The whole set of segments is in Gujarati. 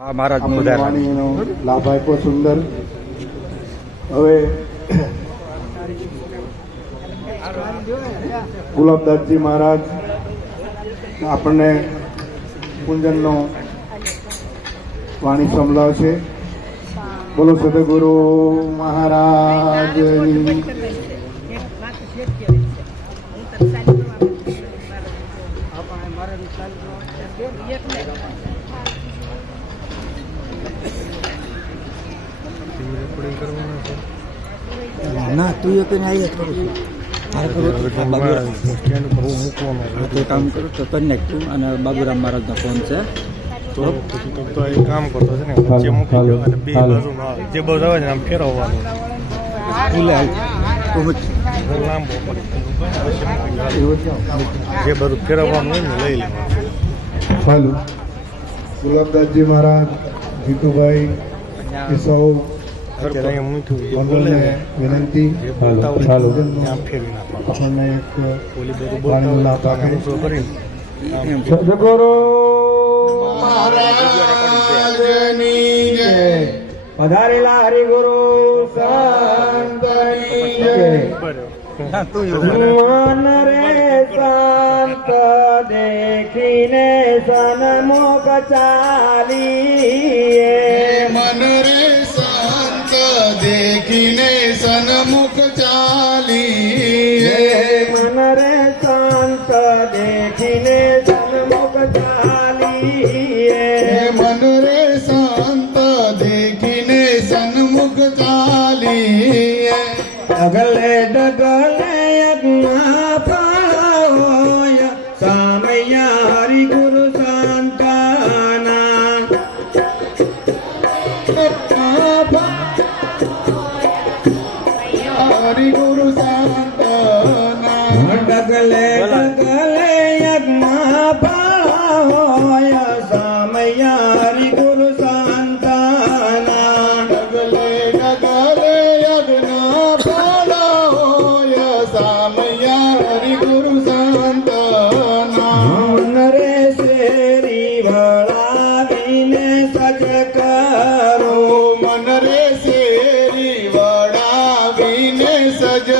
વાણીનો લાભ આપ્યો સુંદર. હવે ગુલાબદાસજી મહારાજ આપણને પૂંજનનો વાણી સંભળાવશે. બોલો સદગુરુ મહારાજની. ના તું એ કઈ આવી કરું છું કામ કરું તો કનેક્ટ તું અને બાબુરામ મહારાજનો ફોન છે તો એ કામ કરતો છે ને વચ્ચે મૂકી દો અને બે બાજુમાં જે બાજુ આવે ને આમ ફેરવવાનું લાંબો પડે જે બાજુ ફેરવવાનું હોય ને લઈ લેવાનું. હાલો ગુલાબદાસજી મહારાજ, જીતુભાઈ એ સૌ અત્યારે અહીંયા મૂક્યું વિનંતી ફેરવી નાખવાનું. આપણને એક ઓલી બધું વાણીનો લાભ આપે. સદગુરુ મહારાજની જય. પધારેલા હરિગુરુ સંતની જય. મન રે સંત દેખીને સન્મુખ ચાલીએ. મન રે સંત દેખીને સન્મુખ ચાલીએ. મન રે સંત દેખીને સન્મુખ ચાલીએ. મન રે સંત દેખીને સન્મુખ ચાલીએ. ડગલે ડગલે યજ્ઞ પાળોય સામૈયા હરિગુરુ સંતાના. હરિગુરુ સંતાના. ડગલે ડગલે યજ્ઞ પાળોય સામૈયા હરિગુરુ સંતાના. ડગલે ડગલે યજ્ઞ સામૈયા હરિગુરુ સંતના. મન રે શેરી વળાવીને સજ કરો. મન રે શેરી વળાવીને સજ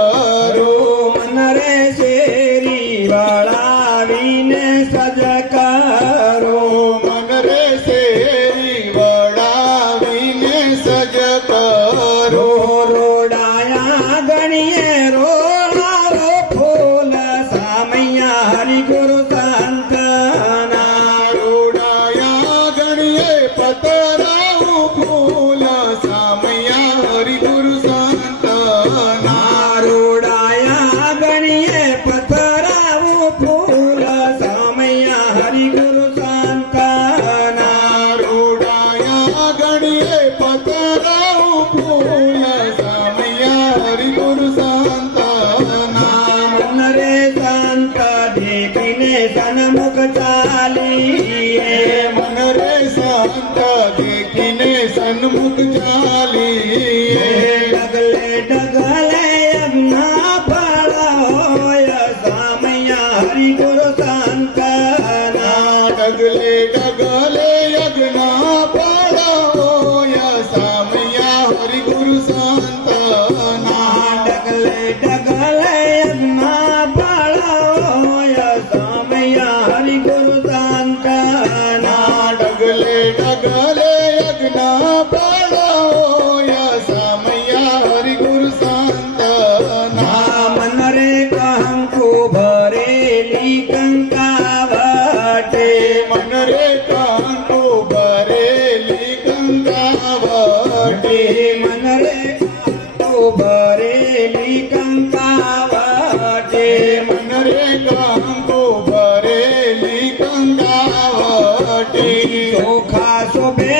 કરો. મન રે શેરી વળાવીને સજ કરો. મન રે શેરી વળાવીને સજ કરો. રોડાયા ગણીએ રોડારો ફૂલ સામૈયા હરિગુરુ સંતના. રોડાયા ગણીએ પતરાવું ફૂલ સામૈયા હરિગુરુ સંતના. રોડાયા ગણીએ પતરાવું ફૂલ સામૈયા હરિગુરુ સંતના. રોડાયા ગણીએ પતરાવું ફૂલ સામૈયા હરિગુરુ સંતના. મન રે સંત દેખીને સન્મુખ ચાલીએ. મન રે સંત દેખીને સન્મુખ ચાલીએ. ડગલે ડગલે યજ્ઞ પાળોય સામૈયા હરિગુરુ સંતના. ડગલે ડગલે યજ્ઞ પાળોય સામૈયા હરિગુરુ સંતના. ડગલે ડગલે યજ્ઞ પાળોય સામૈયા હરિગુરુ સંતના. ડગલે ડગલે યજ્ઞ પાળોય સામૈયા હરિગુરુ સંતના. મન રે કંકુ ભરેલી કંકાવટે. મન રે કંકુ ભરેલી કંકાવટે. મન રે કંકુ ભરેલી કંકાવટે. મન રે કંકુ ભરેલી કંકાવટે. ચોખા શોભે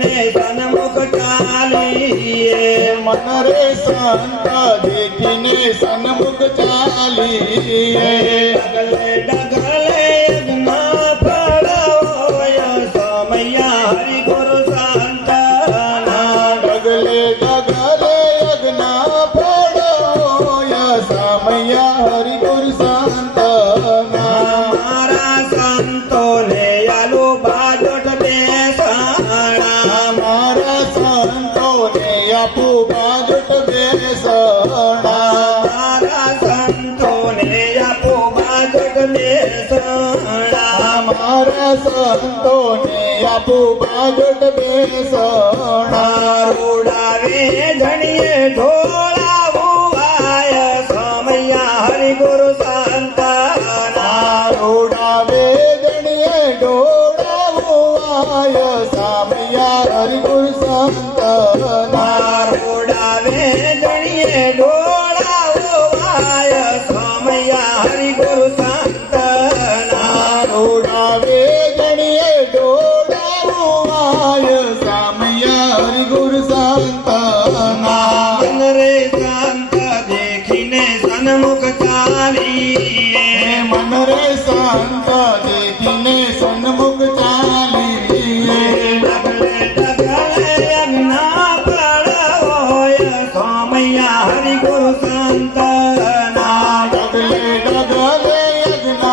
દેખીને સન્મુખ ચાલીએ મન રે સંત દેખીને સન્મુખ ચાલીએ ડગલે ડગલે યજ્ઞ ફળોય સમયા હરિ ગુરુ સંતના ડગલે ડગલે યજ્ઞ ફળોય સામયા હરિ ગુરુ સંતના મારા સંતોને આલુ બાજોટ બેસાણા મારા સંતોને આપુ બાજટ બેસણા મારા સંતોને આપો બાજોટ બેસાણા મારા સંતોને આપુ બાજટ બેસણા રોડાવે ધણીએ ઢોળાવુવાય સમયા હરિ ગુરુ સંતના રોડાવે દણીએ ડોળાવુવાય સામયા હરિ ગુરુ સંતના રોડાવે ધણીએ ઢોળાવુવાય સમયા હરિ ગુરુ સંતના રોડાવે દણીએ ડોળાવુવાય સામયા હરિ ગુરુ સંતના મન રે સંત દેખીને સન્મુખ ચાલીએ મન રે સંત દેખીને સન્મુખ ચાલીએ ડગલે ડગલે યજ્ઞ ફળોય સમયા હરિ ગુરુ સંતના ડગલે ડગલે યજ્ઞ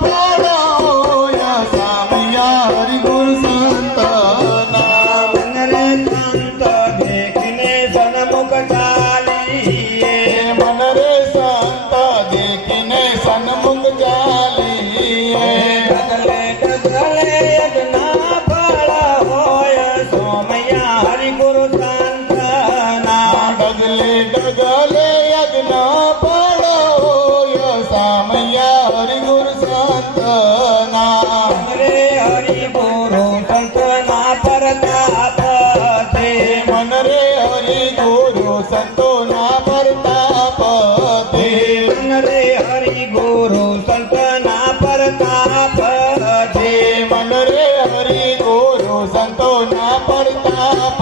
ફળોય સામયા હરિ ગુરુ સંતના મન રે સંત દેખીને સન્મુખ ચાલીએ મન રે સંત દેખીને સન્મુખ ચાલીએ ડગલે ડગલે યજ્ઞ ફળોય સમયા હરિ ગુરુ સંતના ડગલે ડગલે યજ્ઞ ફળોય સામયા હરિ ગુરુ સંતના રે હરિ ગુરુ સંતના પરતાપ છે મન રે હરિ ગુરુ સંતોના પ્રતાપ તે મન રે હરિ ગુરુ સંતના પરતાપ છે મન રે હરિ ગુરુ સંતોના પ્રતાપ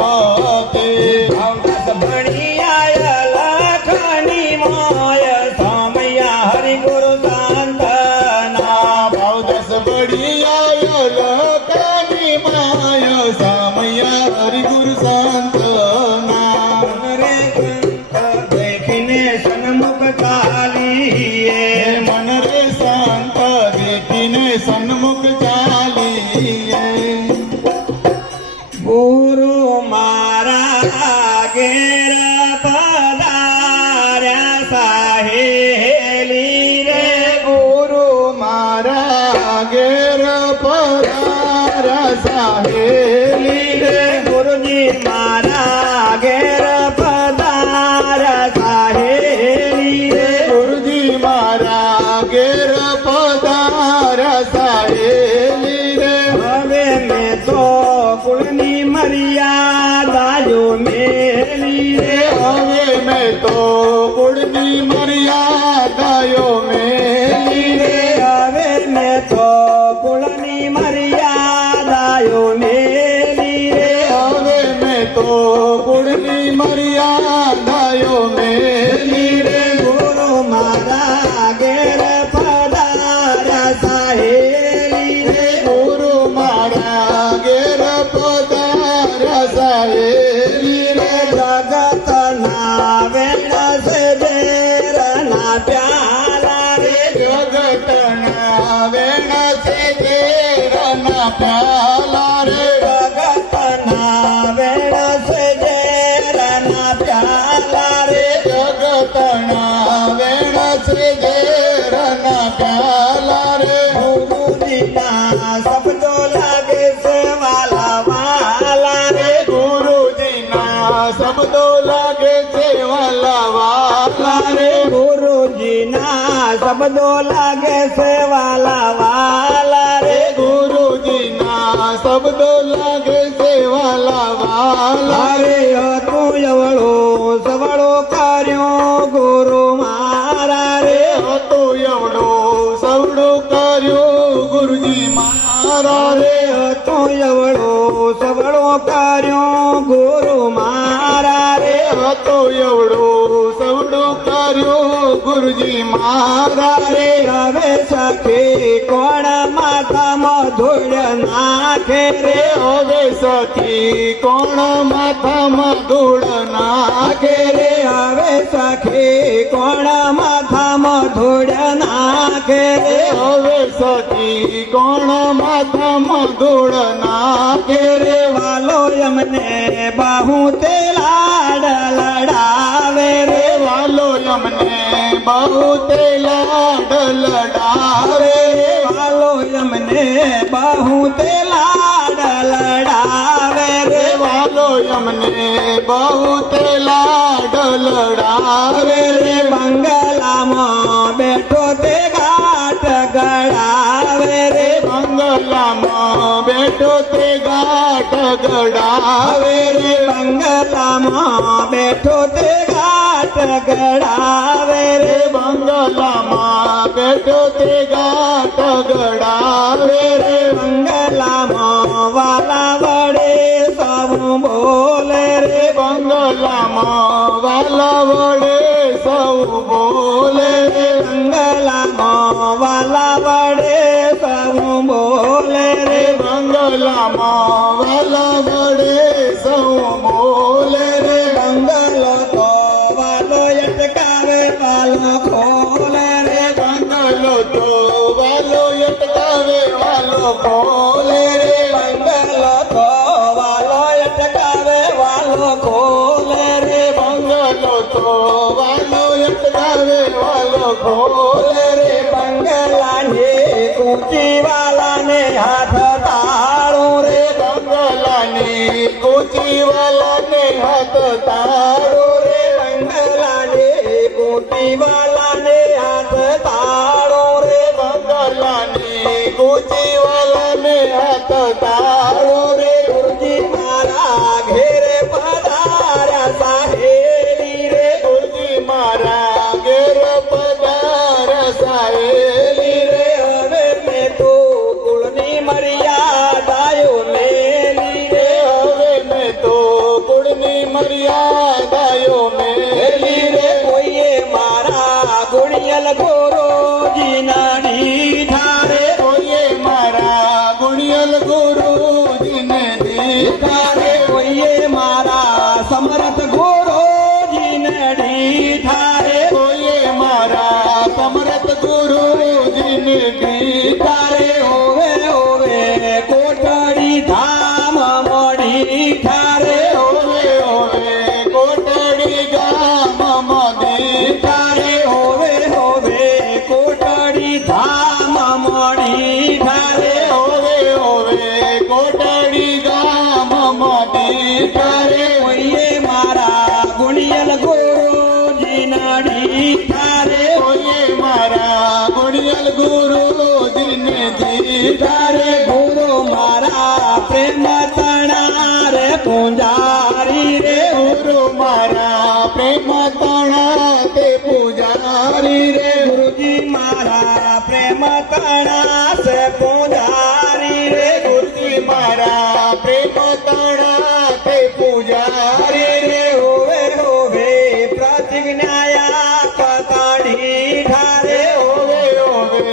તે ભાવદાસ ભણિયાય લખની મોય સમયા હરિ ગુરુ સંતના ભાવદસ બળિયા લખની માય સામયા હરિ ગુરુ સંતના મન રે સંત દેખીને સન્મુખ ચાલીએ મન રે સંત દેખીને સન્મુખ ચાલીએ ગુરુ મારા ઘેર પધાર્યા સાહેલી રે ગુરુ મારા ઘેર પધારા સાહેલી રે ગુરુજી મારા ઘેર પધાર્યા સાહેલી રે ગુરુજી મારા ઘેર પધારા સાહેલી રે હવે મેં તો કુળની મર્યાદાઓ મેલી રે હવે મેં તો કુળની મર્યાદાઓ મેલી રે હવે મેં તો કુળની મર્યાદાઓ મેલી રે હવે મેં તો કુળની મર્યાદાઓ મેલી રે ગુરુ મારા ઘેર પધાર્યા સાહેલી રે ગુરુ મારા ઘેર પધારા સાહેલી રે જગતના વેણ છે દેરના પ્યાલા રે જગતના વેણ છે તેરના પ્યાલા રે જગતના વેણ છે દેરના પ્યાલા રે જગતના વેણ છે તેરના પ્યાલા રે ગુરુજીના શબ્દો લાગે છે વાલા વાલા રે ગુરુજીના શબ્દો લાગે છે વાલા વાલા રે ગુરુજીના શબ્દો લાગે છે વાલા વાલા રે ગુરુજીના શબ્દો લાગે છે વાલા વાલા અરે તું એવળો સવળો કર્યો ગુરુ મારા રે હતો એવડો સવડો કર્યો ગુરુજી મારા રે તું એવળો સવળો કર્યું ગુરુ મારા રે હતો એવડો સવડો કર્યો ગુરુજી મારા રે હવે સખી કોણ માથામાં ધૂળ નાખે રે હવે સખી કોણ માથામાં ધૂળ નાખે રે હવે સખી કોણ માથામાં ધૂળ નાખે રે હવે સખી કોણ માથામાં ધૂળ નાખે રે વાલો એમને બાહુ તે લાડ લડાવે રે વાલો અમને બહુ તે લાડ લડાવે વાલો એમને બાહુ તે લાડ લડાવે રે વાલો અમને બહુ તે લાડ લડાવે રે બંગલામાં બેઠો તે ઘાટ ગળાવે રે બંગલામાં બેઠો તે ગાંઠ ગડાવે રે બંગલામાં બેઠો તે ઘાટ ગળાવે રે બંગલામાં બેઠો તે ગાંઠ ગડાવે રે બંગલામાં વાલા વડે સૌ બોલે રે બંગલામાં વાલા વડે સૌ બોલે બંગલામાં વાલા વડે સૌ બોલે રે બંગલામાં વાલા વડે સૌ બોલે રે બંગલો તો વાલો અટકાવે વાલો ખોલે રે બંગલો તો વાલો અટકાવે વાલો બોલે બંગલો તો વાલો અટકાવે વાલો ખોલે રે બંગલો તો વાલો અટકાવે વાલો બોલે બંગલાની કૂચી વાલાને હાથ તાળું રે બંગલાની કૂચી વાલાને હાથ તાળો રે બંગલાની કૂચી વાલાને હાથ તાળું રે બંગલાની કૂચી વાલાને હાથ તાળો ગુરુજી મારા ઘેરે પધાર્યા સાહેલી રે ગુરુજી મારા ઘેર પધાર સાહેલી રે હવે મેં તો કુળની મર્યાદાયો મેલી રે હવે મેં તો કુળની મર્યાદાયો મેલી રે કોઈએ મારા ગુણિયલ ગોરોજી નાડી ઠારે કોઈએ મારા ગુણિયલ ગુરુજીને દીધા રે કોઈએ મારા સમરથ ગોરોજી નડી ઠારે કોઈએ મારા સમરથ ગુરુજીને દીધા રે હોવે હોવે કોટડી ધામ મળી ઠારે હોવે હોવે કોટડી ગામમાં દીધા રે હોવે હોવે કોટડી ધામ મળી ઠારે હોવે હોવે કોટડી ગામમાં દીધા કોઈએ મારા ગુણિયલ ગોરોજી નડી ઠારે કોઈએ મારા ગુણિયલ ગુરુજીને દીધા રે ગુરુ મારા પ્રેમ તણા રે પૂંજારી રે ગુરુ મારા પ્રેમ તણા તે પૂજારી રે ગુરુજી મારા પ્રેમ તણા સે પૂંજારી રે ગુરુજી મારા પ્રેમ તણા તે પૂજારી રે હોવે હોવે પ્રતિજ્ઞાયા પતાડી ઠારે હોવે હોવે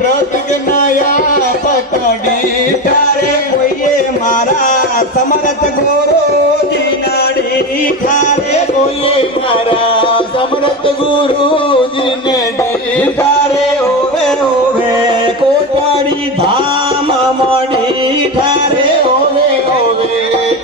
પ્રતિજ્ઞાયા પતડી ઠારે કોઈએ મારા સમરથ ગોરોજી નડી ઠારે કોઈએ મારા સમરથ ગુરુજીને દીધા રે હોવે હોવે કોટડી ધામ મળી ઠારે હોવે હોવે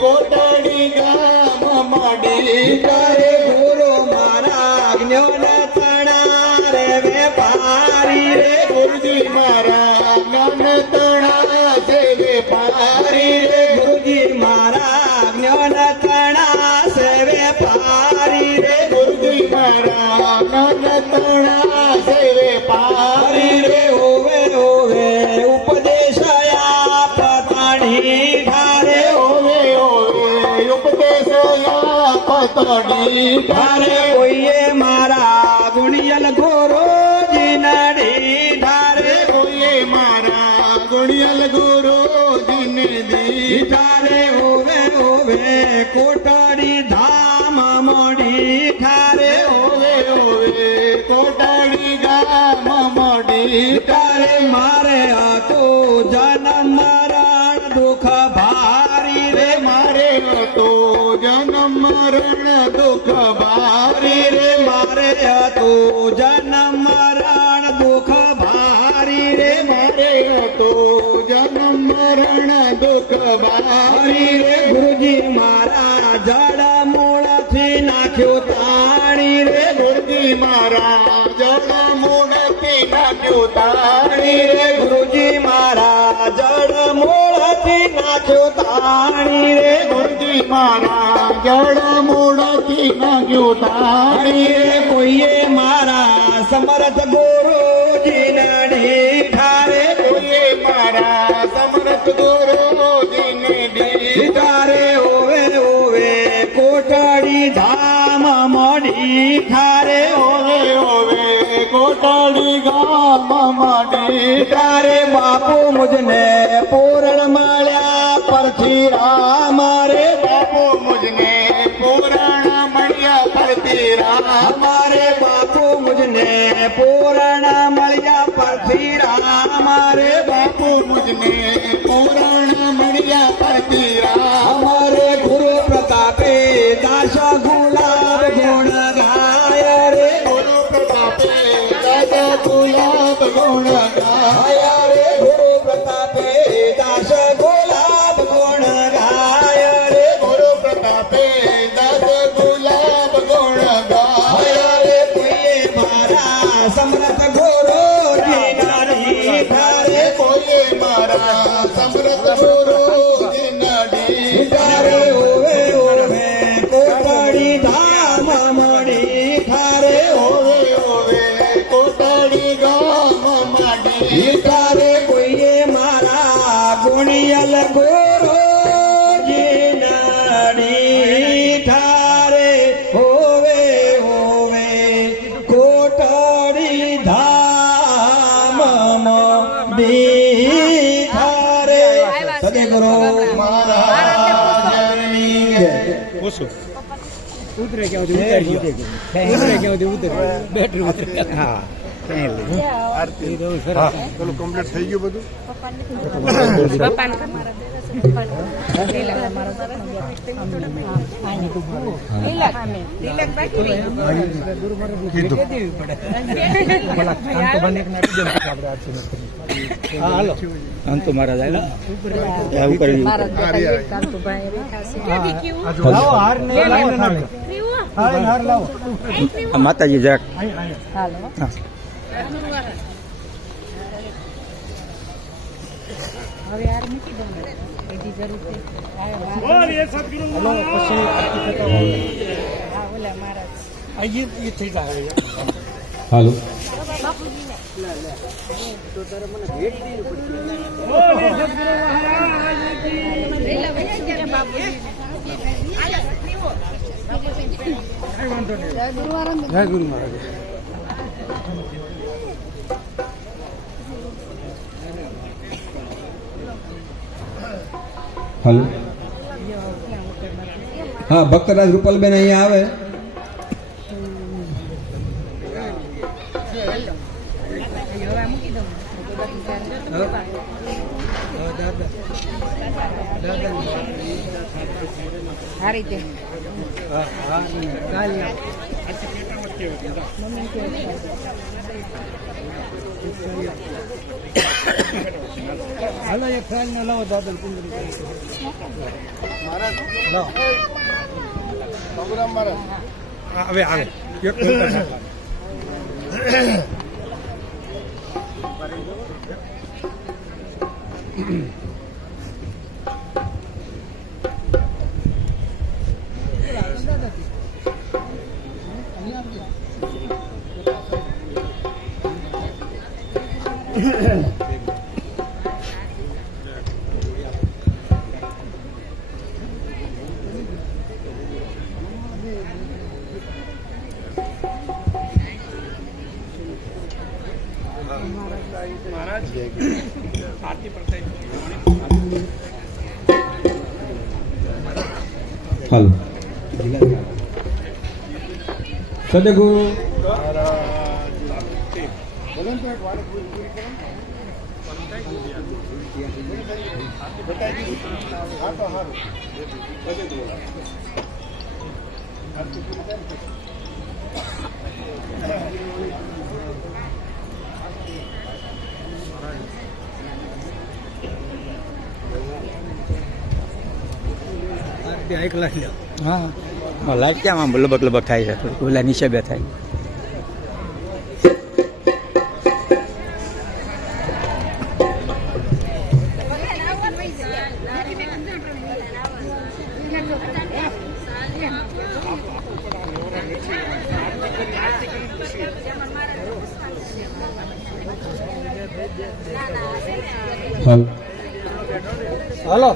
કોટડી ગામમાં દીધા રે ગુરુ મારા જ્ઞાન તણા રે વેપારી રે ગુરુજી મારા જ્ઞાન તણા છે વેપારી રે ગુરુજી મારા જ્ઞાન તણા સે વેપારી રે ગુરુજી મારા જ્ઞાન તણા છે વેપારી રે હોવે હોવે ઉપદેશયા પતાડી ઠારે હોવે હોવે ઉપદેશયા પતડી ઠારે કોઈએ મારા ગુણિયલ ગોરોજી નડી ઠારે કોઈએ મારા ગુણિયલ ગુરુજી દિને દી ઠારે ઓવે ઓવે કોટડી ધામ મોડી ઠારે ઓવે ઓવે કોટડી ગામ મોડી ઠારે મારે હતો જન્મ મરણ દુઃખ ભારી રે મારે હતો જન્મ મરણ દુઃખ ભારી રે મારે હતો જન્મ મરણ દુઃખ ભારી રે મારે હતો જન્મ મરણ દુઃખ ભારી રે ગુરુજી મારા જડ મૂળથી નાખ્યો તાણી રે ગુરુજી મારા જળ મૂળથી નાખ્યો તાણી રે ગુરુજી મારા જડ મૂળથી નાખ્યો તાણી રે ગુરુજી મારા જળ મૂળથી નાખ્યો તાણી રે કોઈએ મારા સમર્થ ગુરુજી નડી ઠારે કોઈએ મારા સમર્થ ગુરુજીને દી ઠારે ઓવે ઓવે કોટડી ધામ મોડી ઠારે ઓવે ઓવે કોટડી ગામ માડી તારે બાપુ મુજને પૂરણ મળ્યા પરથી રામ રે બાપુ મુજને પુરાણ મળ્યા ફરતી રામ મારે બાપુ મુજને પૂરણ મળ્યા પરથી રામ રે બાપુ મુજને પુરાણ મળ્યા ફરતી રામ અમારે ગુરુ પ્રતાપે દાસ ગુલાબ ગુણ ગાય રે ગુરુ પ્રતાપે દાદા ગુલાબ ગુણ ગાય રે ગુરુ પ્રતાપે દાસ ગુલાબ ગુણ ગાય રે ગુરુ પ્રતાપે દાદા ગુલાબ ગુણ ગાય રે કોઈએ મારા સમર્થ ગુરુજી નાની ઠારે કોઈએ મારા સમર્થ ગુરુજી નડી ઠારે ઓવે ઓવે કોટડી ધામ મોડી ઠારે ઓવે ઓવે કોટડી ગામ માડી ઠારે કોઈએ મારા ગુણિયલ ગુરુજી નાની ઠારે ઓવે ઓવે કોટડી ધામ મોડી ઠારે સદગુરુ મહારાજની જય. ઓછું ઉતરે ક્યાં સુધી ઉતરી ગયો ઉતરે ક્યાં સુધી ઉતરે બેટરી ઉતરે હા આરતી હા પેલું કમ્પ્લીટ થઈ ગયું બધું હાલો અંતુ મહારાજ આવ્યા ઉપર માતાજી જરાક હવે યાર મૂકી દઉં એની જરૂર છે બોલીએ સદગુરુ હા ઓલા મહારાજ હાલો જય ગુરુ મહારાજ હાલો હા ભક્તરાજ રૂપલબેન અહીંયા આવે હવે મૂકી દઉં આ રીતે હાલો એક ફાઇલ ને લાવો દાદા કુંદરી લાવો બાબુરામ મહારાજ હવે આવે એક મિનિટ મહારાજ આરતી પ્રત્યે હાલો સદગુરુ હા લાઈટ કેમ આમ લબક લબક થાય છે ઓલા નીચે બે થાય હાલો હાલો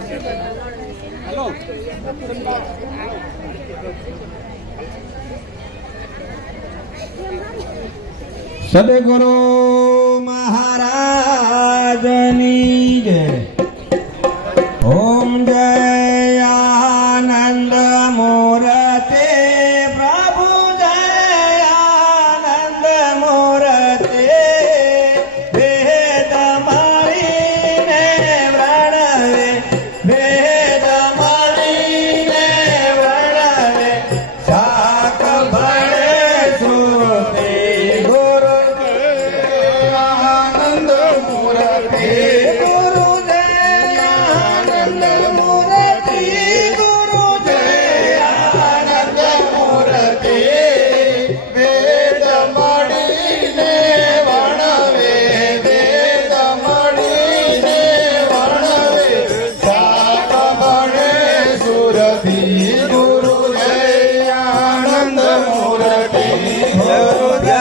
સદગુરુ મહારાજની જય ઓમ જય આનંદ મૂર્તિ પ્રભુ જય આનંદ મૂર્તિ વેદ માળીને વ્રણવે વેદ માળીને વ્રણવે શાક ભળે શ્રુતિ ગુરુ આનંદ મૂર્તિ ગુરુ જય આનંદ મૂર્તિ ગુરુ જય આનંદ મૂર્તિ વેદ મળીને વણવે વેદ મળીને વણવે શાક ભણે સુરભી ગુરુ જય આનંદ મૂર્તિ ગુરુ જય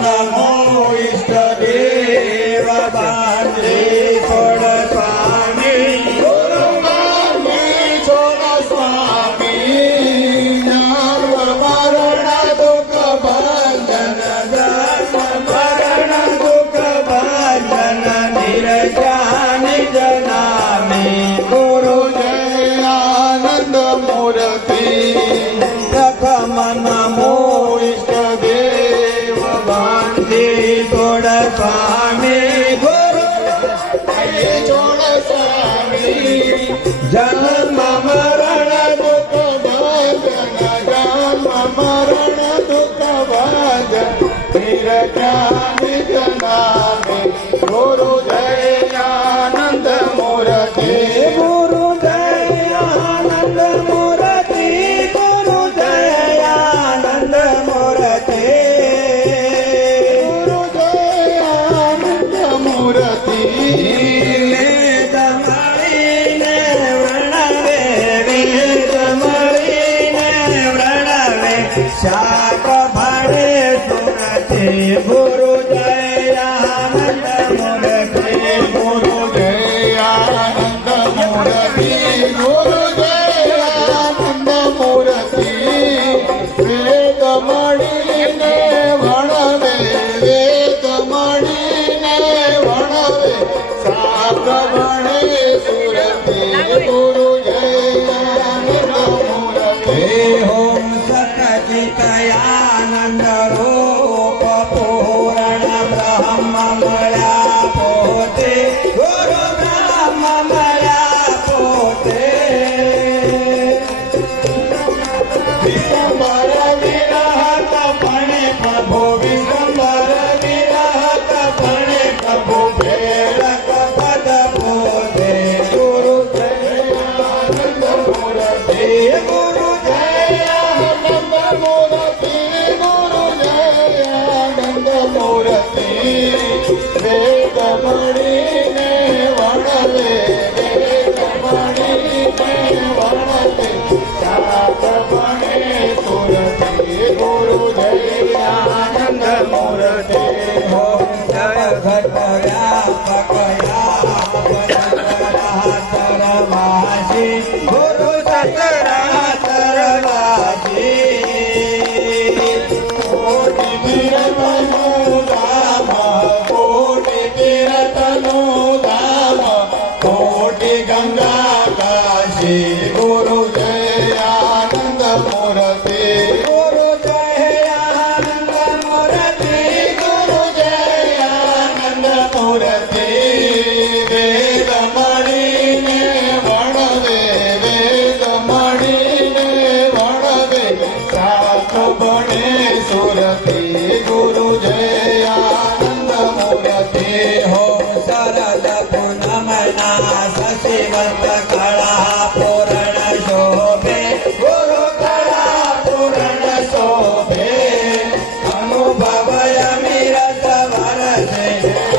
નમો ઈષ્ટ દેવ બાંધે છોડ સ્વામી ગુરુ મામી છોડ સ્વામી નામ મરણ દુઃખ ભંજન મરણ દુઃખ ભાજન નિરજાન જનામે ગુરુ જય આનંદ મૂર્તિ પ્રથમ નમો ઈષ્ટ દેવ બાંધે છોડ સ્વામી ગુરુ છોડ સ્વામી જન્મ મરણ દુઃખ ભંજન રામ મરણ દુઃખ ભંજન નિરજાનિ જનામે ગુરુ જય આનંદ મૂર્તિ ગુરુ જય આનંદ મૂર્તિ ગુરુ જય આનંદ મૂર્તિ ગુરુ જય આનંદ મૂર્તિ વેદ મળીને વ્રણવે વેદ મળીને વ્રણવે શાક ભણે સુરતે ગુરુ જય આનંદ મૂર્તિ ગુરુ જય આનંદ મૂર્તિ ગુરુ જય આનંદ મૂર્તિ વેદ મળીને વણવે વેદ મળીને વણવે શાક ભણે સુરતે ગુરુ જય આનંદ મૂર્તિ હે ઓમ સતચિતયાનંદ રૂપ પૂર્ણ બ્રહ્મ મળ્યા પોતે ગુરુ બ્રહ્મ મળ્યા પોતે વિશ્વંભર વિરહત ભણે પ્રભુ વિશ્વંભર વિરહત ભણે પ્રભુ પ્રેરક પદ પોતે ગુરુ જય આનંદ મૂર્તિ ગુરુ જય આનંદ મૂર્તિ ગુરુ જય આનંદ મૂર્તિ વેદ મળીને વણવે વેદ મળીને વણવે શાક ભણે સુરતિ ગુરુ જય આનંદ મૂર્તિ ઓમ જય ઘટ વ્યાપક યાપરાતરવાસી ગુરુ સતરાતરવાસી કોટિ તીર્થનું ધામ કોટિ તીર્થનું ધામ કોટિ ગંગા કાશી ગુરુ જય શશિવત કળા પૂરણ શોભે ગુરુ કળા પૂરણ શોભે અનુભવય મિરસ વરસે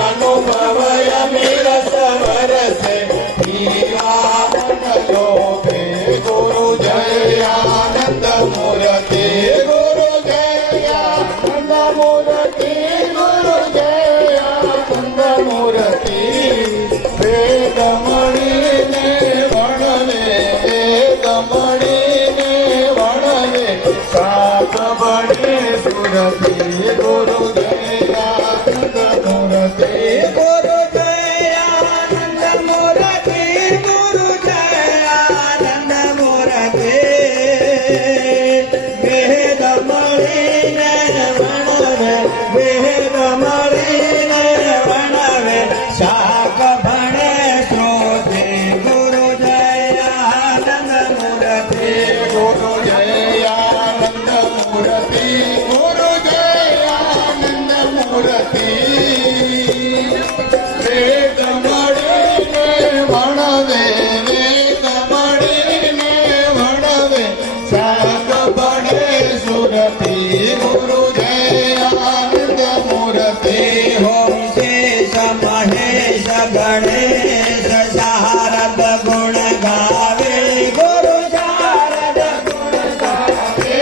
અનુભવય મિરસ વરસે પીવા મન લોભે ગુરુ જય આનંદ મૂર્તિ ગુરુ જય આનંદ મૂર્તિ ગુરુ જય આનંદ મૂર્તિ વેદ મણીને વણવે વેદ મણીને વણવે સાત બને સુરતિ ગુરુ જય આનંદ મૂર્તિ ગુરુ જયાનંદ મૂર્તિ ગુરુ જયાનંદ મૂર્તિ વેદ મળીને વણવે વેદ મળીને વણવે શાક ભણે શ્રોતે ગુરુ જયાનંદ મૂર્તિ ગુરુ જય આનંદ મૂર્તિ ગુરુ જય આનંદ મૂર્તિ વેદ મળીને વણવે વેદ મળીને વણવે શાક બને સુરતિ ગુરુ જય આનંદ મૂર્તિ ઓમ શેષ મહેશ ગણેશ શારદ ગુણ ગાવે ગુરુ શારદ ગુણ ગાવે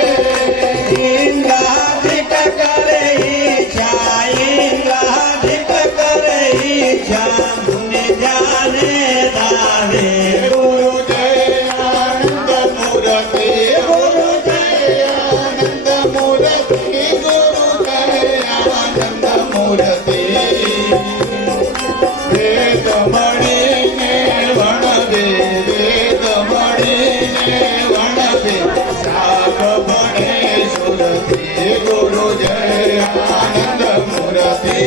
ઇન્દ્રાધિક કરે ઈચ્છા ઇન્દ્રાધિક કરે ઈચ્છા મુનિ જાને દાવે ગુરુ જય આનંદ મૂર્તિ ગુરુ જય આનંદ મૂર્તિ ગુરુ જય આનંદ મૂર્તિ વેદ મળીને વણવે વેદ મળીને વણવે શાક બને સુરતિ ગુરુ જય આનંદ મૂર્તિ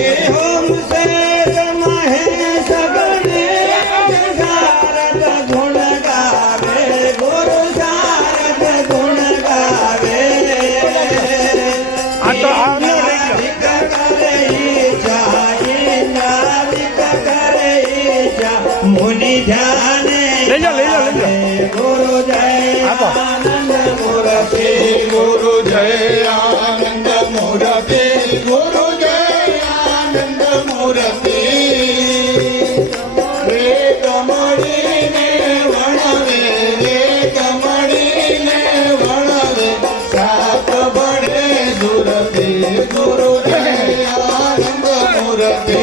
ઓમ શેષ મહેશ ગણેશ શારદ ગુણ ગાવે ગુરુ શારદ ગુણ ગાવે ઇન્દ્રાધિક કરે ઈચ્છા ઇન્દ્રાધિક કરે ઈચ્છા મુનિ ધ્યાને ગાવે ગુરુ જય આનંદ મૂર્તિ ગુરુ જય આનંદ મૂર્તિ ગુરુ જય આનંદ મૂર્તિ વેદ મળીને વણવે વેદ મળીને વણવે શાક બને સુરતિ ગુરુ જય આનંદ મૂર્તિ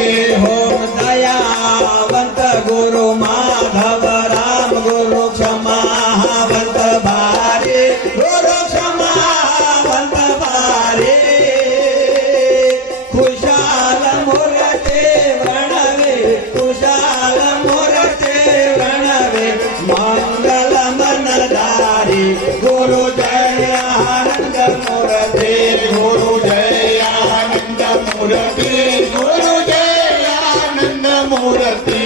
ઓમ દયાવંત ગુરુ માધવ રામ ગુરુ ક્ષમાવંત ભારે ગુરુ ક્ષમાવંત ભારે ખુશાલ મૂર્તે વણવે ખુશાલ મૂર્તે વણવે મંગલ મનદારી ગુરુ જય આનંદ મૂર્તિ ગુરુ જય આનંદ મૂર્તિ ગુરુ જય આનંદ મૂર્તિ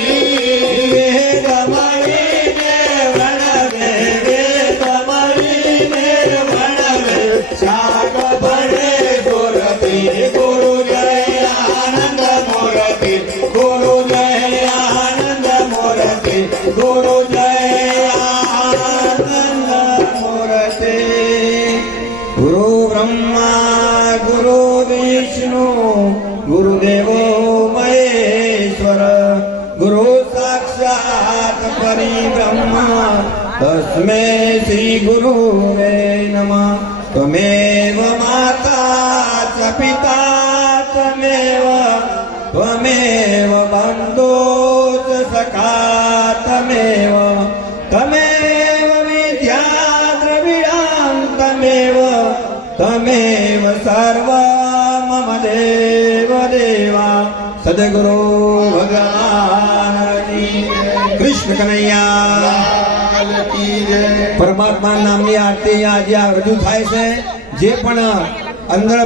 વેદ મળીને વણવે વેદ મળીને વણવે શાક ભણે સુરતિ ગુરુ જય આનંદ મૂર્તિ ગુરુ જય આનંદ મૂર્તિ ગુરુ જય આનંદ મૂર્તિ ગુરુ બ્રહ્મા ગુરુ વિષ્ણુ ગુરુદેવો મહેશ્વર ગુરુ સાક્ષાત પરિબ્રહ્મ તસ્મે શ્રી ગુરુવે નમઃ ત્વમેવ માતા ચ પિતા ત્વમેવ ત્વમેવ બંધો ચ સખા ત્વમેવ ત્વમેવ વિદ્યા દ્રવિણાં ત્વમેવ ત્વમેવ સર્વ મમ દેવ દેવા સદગુરુ ભગવાનની કૃષ્ણ કનૈયા પરમાત્મા નામની આરતી આજે આ રજૂ થાય છે. જે પણ અંદર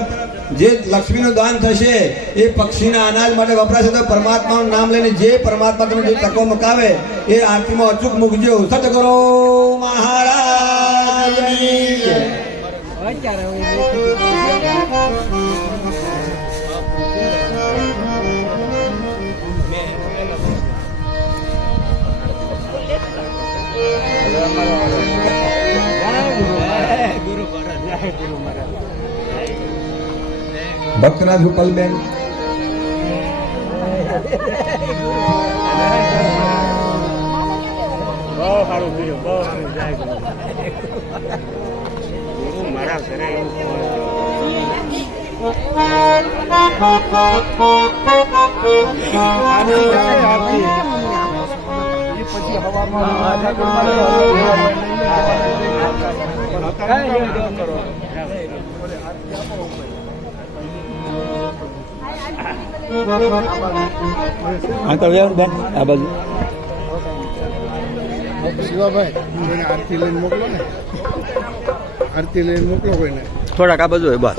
જે લક્ષ્મીનું દાન થશે એ પક્ષીના અનાજ માટે વપરાશે તો પરમાત્માનું નામ લઈને જે પરમાત્મા તમને જે તકો મકાવે એ આરતીમાં અચૂક મૂકજો. સદગુરુ મહારાજની જય. ભક્તરાજ રૂપલબેન, બહુ સારું કર્યું, બહુ સારું જાય ગુરુ મારા ઘરે બેન આ બાજુ શિવાભાઈ કોઈને આરતી લઈને મોકલો ને, આરતી લઈને મોકલો કોઈને. થોડાક આ બાજુ હોય બસ.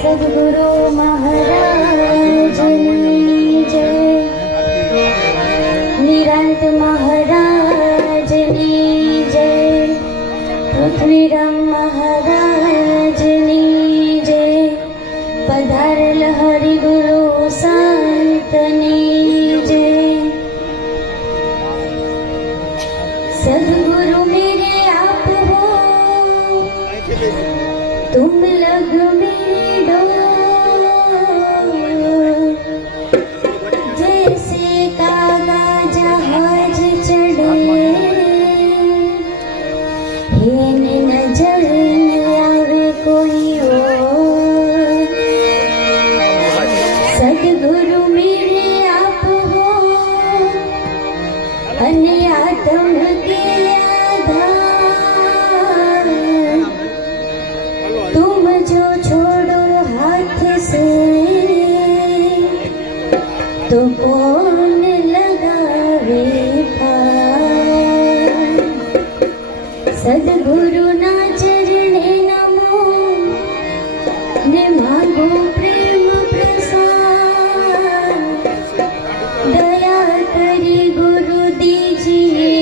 સદગુરુ મહારાજની જય, નિરાંત મહારાજની જય, પૃથ્વીરામ મહારાજની જય, પધારેલ હરિગુરુ સંતની જય. सदगुरु मेरे आप हो, तुम लग मेरी डोर, जैसे कागा जहाज चढ़े, हेन नजर न आवे कोई और. सदगुरु मेरे आप हो, અને આત્મ के आधार, तुम जो छोड़ो हाथ से तो कौन लगावे पार. सदगुरु ना चरणे नमो ने मांगो प्रेम प्रसाद, दया करी गुरु दीजिए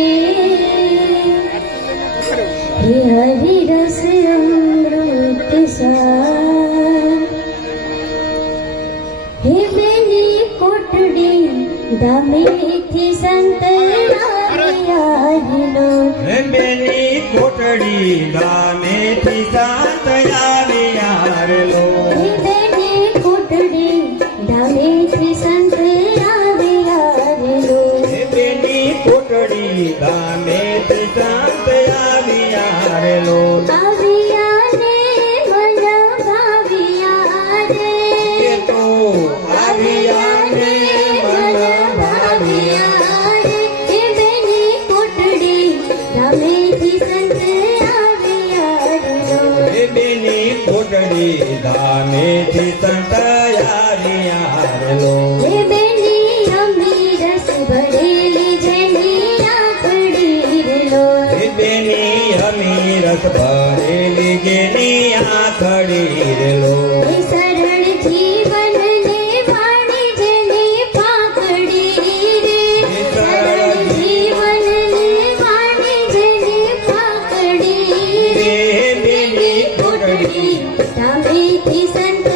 हे हरि रस अमृत सार. हे बेनी कोटड़ी दामेથી સંત આવ્યા લો, હે બેની કોટડી ગામેથી સાત આવ્યા લો. હે બેની કોટડી દામેથી સંત આવ્યા લો, હે બેની કોટડી ગામેથી સાત આવ્યા લો. આવ્યા ને મન ભાવ્યા રે, એ તો આવ્યા ને મન ભાવ્યા રે. હે બેની કોટડી દામેથી સંત આવ્યા લો, હે બેની કોટડી ગામેથી સંત આવ્યા લો. હે બેની અમી રસ ભરેલી જેની આંખડી લો, હે બેની અમી રસ ભરેલી જેની આંખડી લો. હે સરળ જીવન ને વાણી જેની પાંખડી રે, હે સરળ જીવન ને વાણી જેની પાંખડી રે. હે બેની કોટડી દામેથી સંત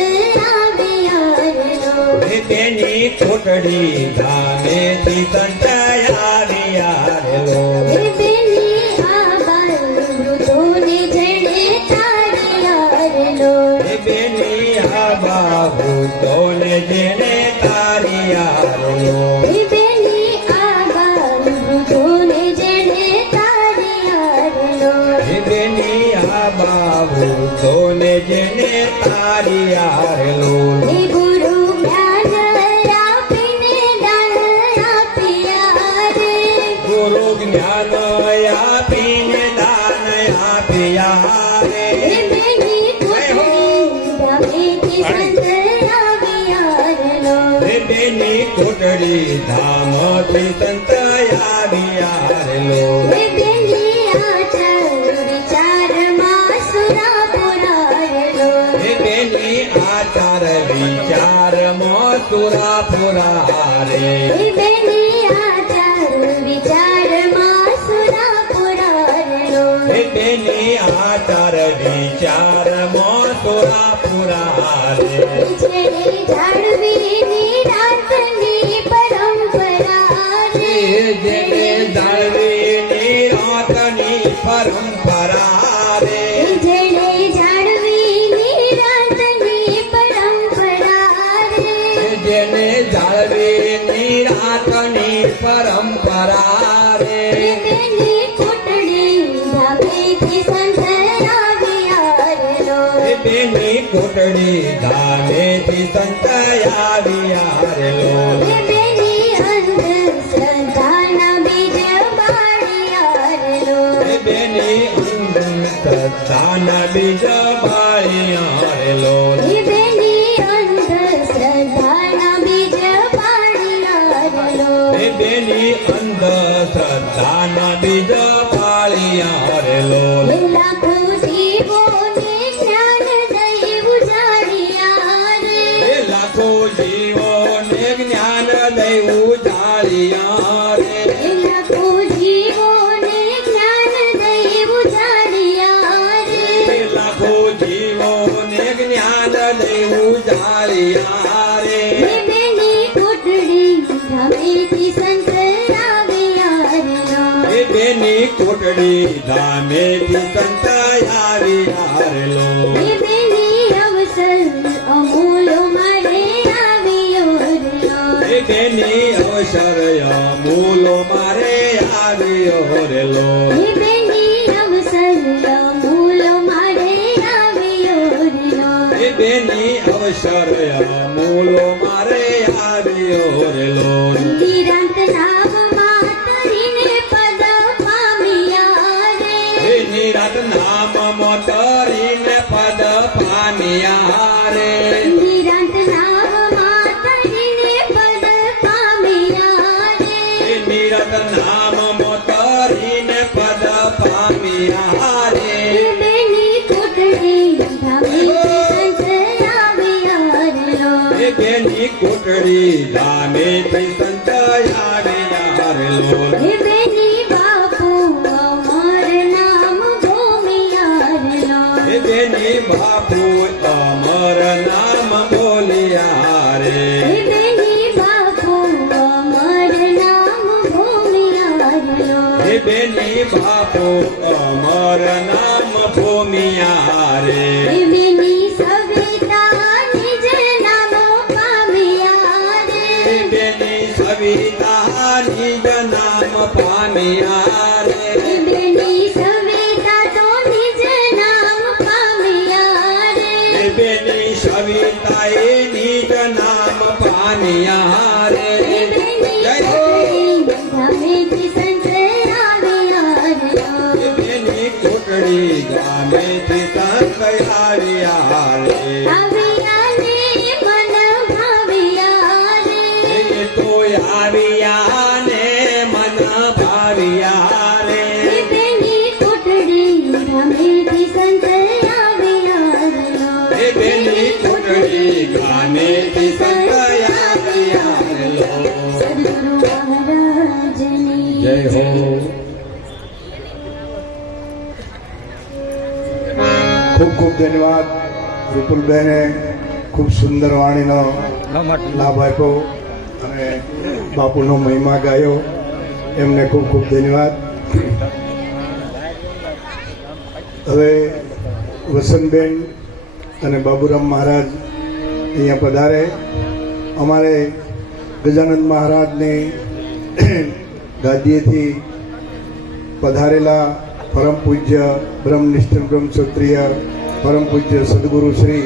આવ્યા લો, હે બેની કોટડી ગામેથી સંત આવ્યા લો. હે બેની આ બાલ મૃતોને જેણે તાર્યા લો, હે બેની આ બાબુ તોને જેને તાર્યા લો. હે બેની આ બાલ મૃતોને જેણે તાર્યા લો, હે બેની આ બાબુ તોને જેને તાર્યા લો. હે ગુરુ જ્ઞાન આપીને દાન આપ્યા રે, ગુરુ જ્ઞાન આપીને દાન આપ્યા રે. હે બેની કોટડી દામેથી સંત આવ્યા લો, હે બેની કોટડી ધામથી સંત આવ્યા લો. હે બેની આચર વિચારમાં સુરા પુરાયેલો, હે બેની આચાર વિચારમાં સુરા પુરારે. હે બેની આચાર વિચારમાં સુરા પુરાયેલો, હે બેની આચાર વિચારમાં સુરા પુરારે. જેને જાળવી નિરાંતની પરંપરા રે, જેને જાળવીને એને જાળવી નિરાતની પરંપરા રે બેની કોટડી ધામેથી સંત આવ્યા રે બેની કોટડી ધામેથી સંત આવ્યા રે બેની અંધશ્રદ્ધાના બીજ બાળ્યા રે બેની અંધશ્રદ્ધાના બીજ બાળ્યા રે બેની અંધશ્રદ્ધાના બીજ બાળ્યા રે બેની અંધશ્રદ્ધાના બીજ પાળ્યા રે લાખો જીવોને જ્ઞાન દઈ ઉજાડ્યા રે લાખો જીવોને જ્ઞાન દઈ ઉજાડ્યા રે લાખો જીવોને જ્ઞાન દઈ ઉજાડ્યા રે લાખો જીવોને જ્ઞાન દઈ ઉજાડ્યા રે બેની કોટડી ધામેથી સંત આવ્યા રે બેની કોટડી ધામેથી સંત આવ્યા રે બેની અવસર અમૂલો મારે આવ્યો રે બેની અવસર મૂલો મારે આવ્યો રેલો બેની અવસર અમૂલો મારે આવ્યો રે બેની અવસર મૂલો મારે આવ્યો રેલો નિરંત નામમાં તરીને પદ પામ્યા રે નિરાત નામ મોતરીને પદ પામ્યા રે નિરંત નામમાં તરીને પદ પામ્યા રે નિરત નામ મોતરીને પદ પામ્યા રે બેની કોટડી ધામેથી સંત આવ્યા રે બેની કોટડી ધામેથી સંત આવ્યા રેલો બેની બાપુ અમર નામ ભૂમિયા રે બેની બાપુ અમર નામ બોલ્યા રે બેની બાપુ અમર નામ ભૂમિયા રે બેની બાપુ અમર નામ ભૂમિયા રે બેની સવિતા નિજ નામો પામ્યા રે બેની સવિતા નિજ નામ પામ્યા રે બેની સવિતા તો નિજ નામ પામ્યા રે બેની સવિતા એ નિજ નામ પામ્યા રે બેની જય હો ધામેથી સંત આવ્યા રે બેની કોટડી ગામેથી સંત આવ્યા રે આવ્યા ને મન ભાવ્યા રે એ તો આવ્યા ને મન ભાવ્યા રે બેની કોટડી ધામેથી સંત આવ્યા એ બેની કોટડી ગામેથી સંત આવ્યા રે સદગુરુ મહારાજની જય હો ખૂબ ખૂબ ધન્યવાદ વિપુલબેને ખૂબ સુંદર વાણીનો લાભ આપ્યો અને બાપુનો મહિમા ગાયો એમને ખૂબ ખૂબ ધન્યવાદ. હવે વસંતબેન અને બાબુરામ મહારાજ અહીંયા પધારે. અમારે ગજાનંદ મહારાજની ગાદીએથી પધારેલા પરમ પૂજ્ય બ્રહ્મનિષ્ઠ બ્રહ્મક્ષત્રિય પરમ પૂજ્ય સદગુરુ શ્રી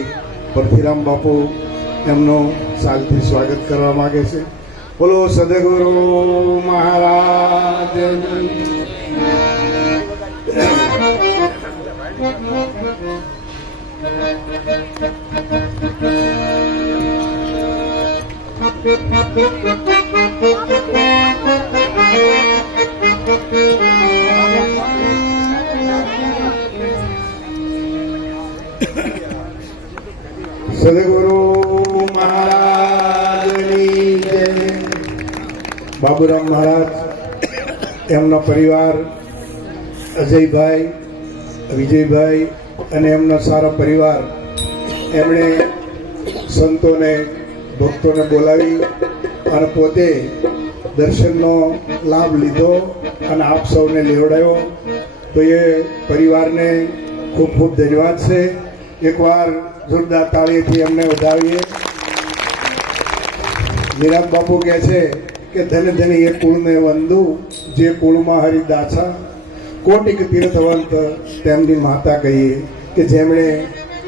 પરથીરામ બાપુ એમનું સાલથી સ્વાગત કરવા માગે છે. બોલો સદગુરુ મહારાજ. સદગુરુ મહારાજની જય. બાબુરામ મહારાજ એમનો પરિવાર અજયભાઈ વિજયભાઈ અને એમનો સારો પરિવાર એમણે સંતોને ભક્તોને બોલાવી અને પોતે દર્શનનો લાભ લીધો અને આપ સૌને લેવડાયો. તો એ પરિવારને ખૂબ ખૂબ ધન્યવાદ છે. એકવાર જોરદાર તાળીથી એમને વધાવીએ. નિરામ બાપુ કહે છે કે ધન ધન એ કુળને વંદુ જે કુળમાં હરિદાસા કોટિક તીર્થવંત તેમની માતા કહીએ કે જેમણે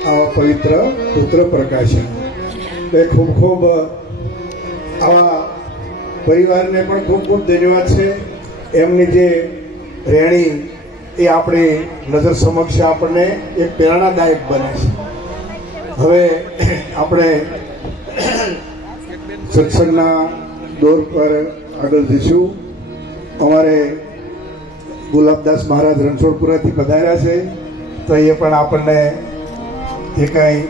આવા પવિત્ર પુત્ર પ્રકાશ્યા. એ ખૂબ ખૂબ આવા પરિવારને પણ ખૂબ ખૂબ ધન્યવાદ છે. એમની જે રહેણી એ આપણી નજર સમક્ષ આપણને એક પ્રેરણાદાયક બને છે. હવે આપણે સત્સંગના દોર પર આગળ જઈશું. અમારે ગુલાબદાસ મહારાજ રણછોડપુરાથી પધાર્યા છે, તો એ પણ આપણને જે કાંઈ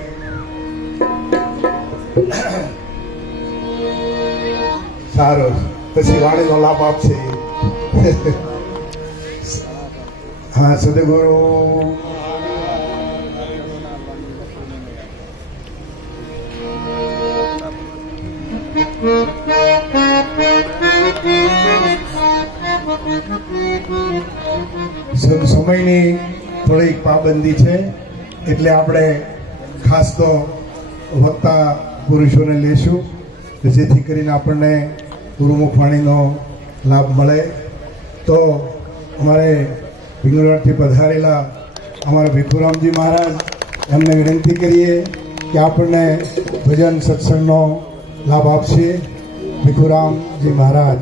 સારો પછી વાણીનો લાભ આપશે. હા, સદગુરુ સમયની થોડીક પાબંદી છે, એટલે આપણે ખાસ તો વક્તા પુરુષોને લેશું જેથી કરીને આપણને ગુરુમુખ વાણીનો લાભ મળે. તો અમારે ભીંગરોળથી પધારેલા અમારા ભીખુરામજી મહારાજ, એમને વિનંતી કરીએ કે આપણને ભજન સત્સંગનો લાભ આપશે. ભીખુરામજી મહારાજ.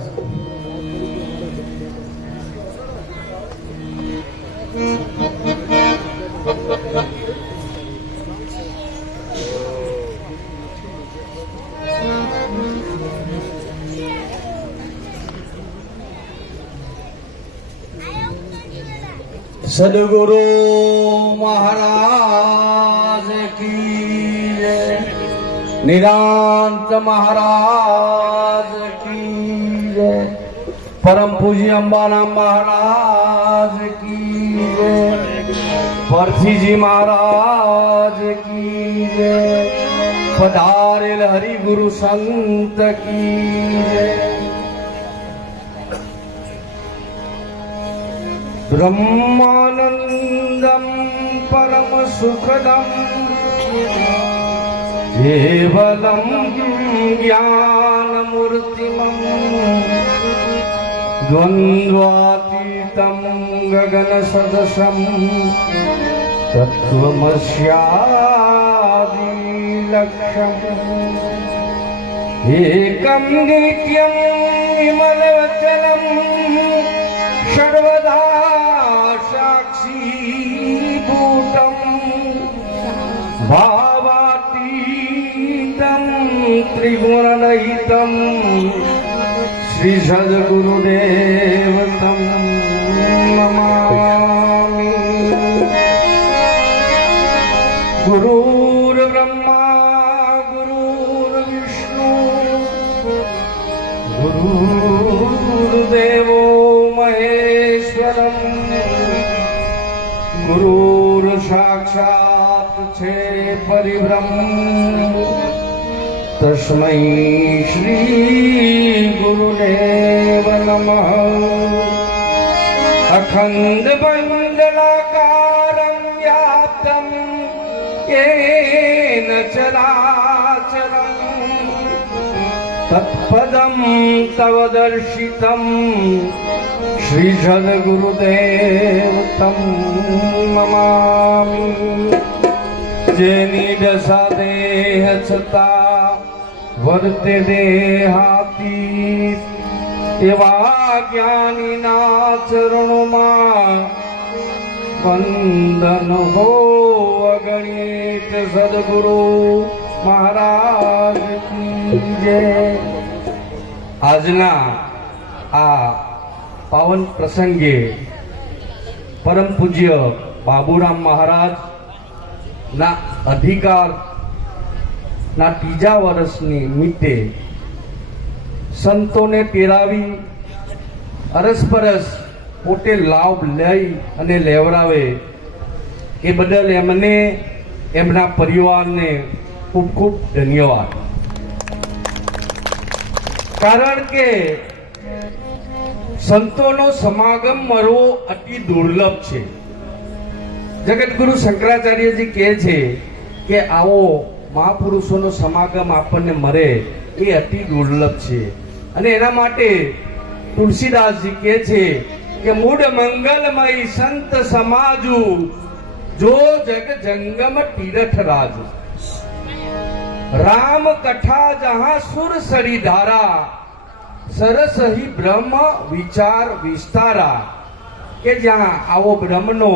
સદગુરુ મહારાજ કી જય, નિરાંત મહારાજ કી જય, પરમ પૂજ્ય અંબાના મહારાજ કી જય, પરથીજી મહારાજ કી જય, પધારેલ હરિગુરુ સંત કી જય. બ્રહ્માનંદમ પરમ સુખદમ કેવલમ જ્ઞાનમૂર્તિમં દ્વંદ્વાતીતમ ગગન સદસમ તત્વમસ્યાદિ લક્ષ્યમ એકમ નિત્યમ વિમલવચનમ સર્વદા સાક્ષી ભૂતમ ભાવાતીતમ ત્રિગુણરહિતમ શ્રી સદગુરુદેવ તમ નમામિ. ગુરુર બ્રહ્મા ગુરુર વિષ્ણુ ગુરુર્દેવો મહેશ્વરમ ગુરુર સાક્ષાત છે પરિબ્રહ્મ તસ્મૈ શ્રી ગુરુદેવ નમઃ. અખંડ મંડલાકારં વ્યાપ્તં येन चराचरं तत्पदं तव दर्शितं श्री सद्गुरुदेव तं नमामि. जेनी दशा देह छता વર્તે દેહાતી એવા જ્ઞાનીના ચરણોમાં વંદન હો અગણિત સદગુરુ મહારાજ કી જય. આજના આ પાવન પ્રસંગે પરમ પૂજ્ય બાબુરામ મહારાજ ના અધિકાર ના ત્રીજા વર્ષની નિમિત્તે સંતોને તેરાવી અરસપરસ પોતે લાભ લઈ અને લેવડાવે એ બદલ એમને એમના પરિવારને ખૂબ ખૂબ ધન્યવાદ. કારણ કે સંતોનો સમાગમ મળવો અતિ દુર્લભ છે. જગતગુરુ શંકરાચાર્યજી કહે છે કે આવો મહાપુરુષોનો સમાગમ આપણને મળે એ અતિ દુર્લભ છે. અને એના માટે તુલસીદાસજી કહે છે કે મૂળ મંગલમય સંત સમાજુ જો જગ જંગમ તીરથ રાજુ રામ કથા જહાં સુર સરી ધારા સરસહી બ્રહ્મ વિચાર વિસ્તારા. કે જ્યાં આવો બ્રહ્મનો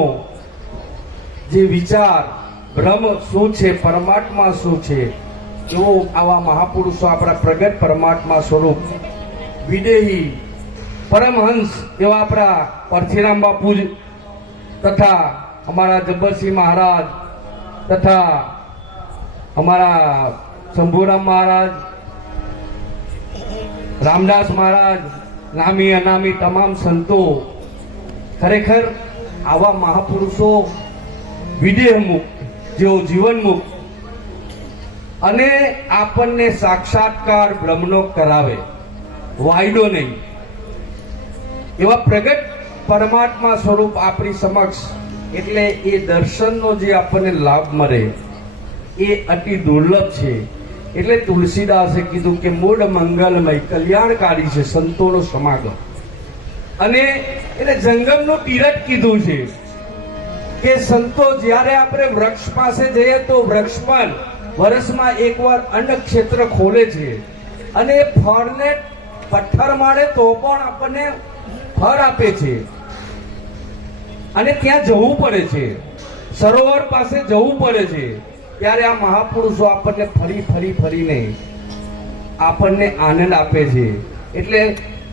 જે વિચાર, બ્રહ્મ શું છે, પરમાત્મા શું છે, એવો આવા મહાપુરુષો આપણા પ્રગટ પરમાત્મા સ્વરૂપ વિદેહી પરમહંસ એવા આપણા પરથીરામ બાપુ તથા અમારા જબ્બરસિંહ મહારાજ તથા અમારા શંભુરામ મહારાજ, રામદાસ મહારાજ, નામી અનામી તમામ સંતો, ખરેખર આવા મહાપુરુષો વિદેહ મુક્ત, જેઓ જીવન મુક્ત અને આપણને સાક્ષાત્કાર બ્રહ્મનો કરાવે, વાયદો નહીં, એવા પ્રગટ પરમાત્મા સ્વરૂપ આપણી સમક્ષ. એટલે એ દર્શનનો જે આપણને લાભ મળે એ અતિ દુર્લભ છે. એટલે તુલસીદાસે કીધું કે મૂળ મંગલમય કલ્યાણકારી છે સંતોનો સમાગમ. અને એટલે જંગમનું તીરથ કીધું છે કે સંતો જ્યારે આપણે વૃક્ષ પાસે જઈએ તો વૃક્ષ પણ વર્ષમાં એકવાર અન્ન ક્ષેત્ર ખોલે છે અને એ ફળને પથ્થર મારે તો પણ આપણને ફળ આપે છે. અને ત્યાં જવું પડે છે, સરોવર પાસે જવું પડે છે. ત્યારે આ મહાપુરુષો આપણને ફરીને આપણને આનંદ આપે છે. એટલે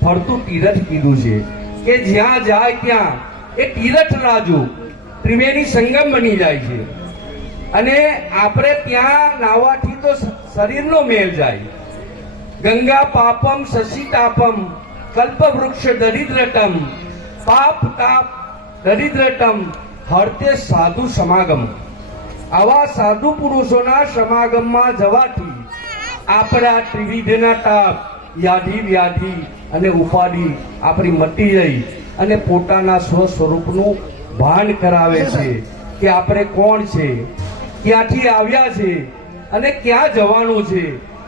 ફરતું તીરથ કીધું છે કે જ્યાં જાય ત્યાં એ તીરથ રાજુ ત્રિવેણી સંગમ બની જાય છે. અને આપણે ત્યાં નાવાથી તો શરીરનો મેલ જાય. ગંગા પાપમ શશિતાપમ કલ્પ વૃક્ષ દરિદ્રતમ પાપ તાપ દરિદ્રતમ હરતે સાધુ સમાગમ. આવા સાધુ પુરુષોના સમાગમમાં જવાથી આપણા ત્રિવિધના તાપ, યાધિ વ્યાધિ અને ઉપાધિ આપણી મટી જઈ અને પોતાના સ્વ સ્વરૂપનું ભાન કરાવે છે કે આપણે કોણ છે, ક્યાંથી આવ્યા છે અને ક્યાં જવાનું છે.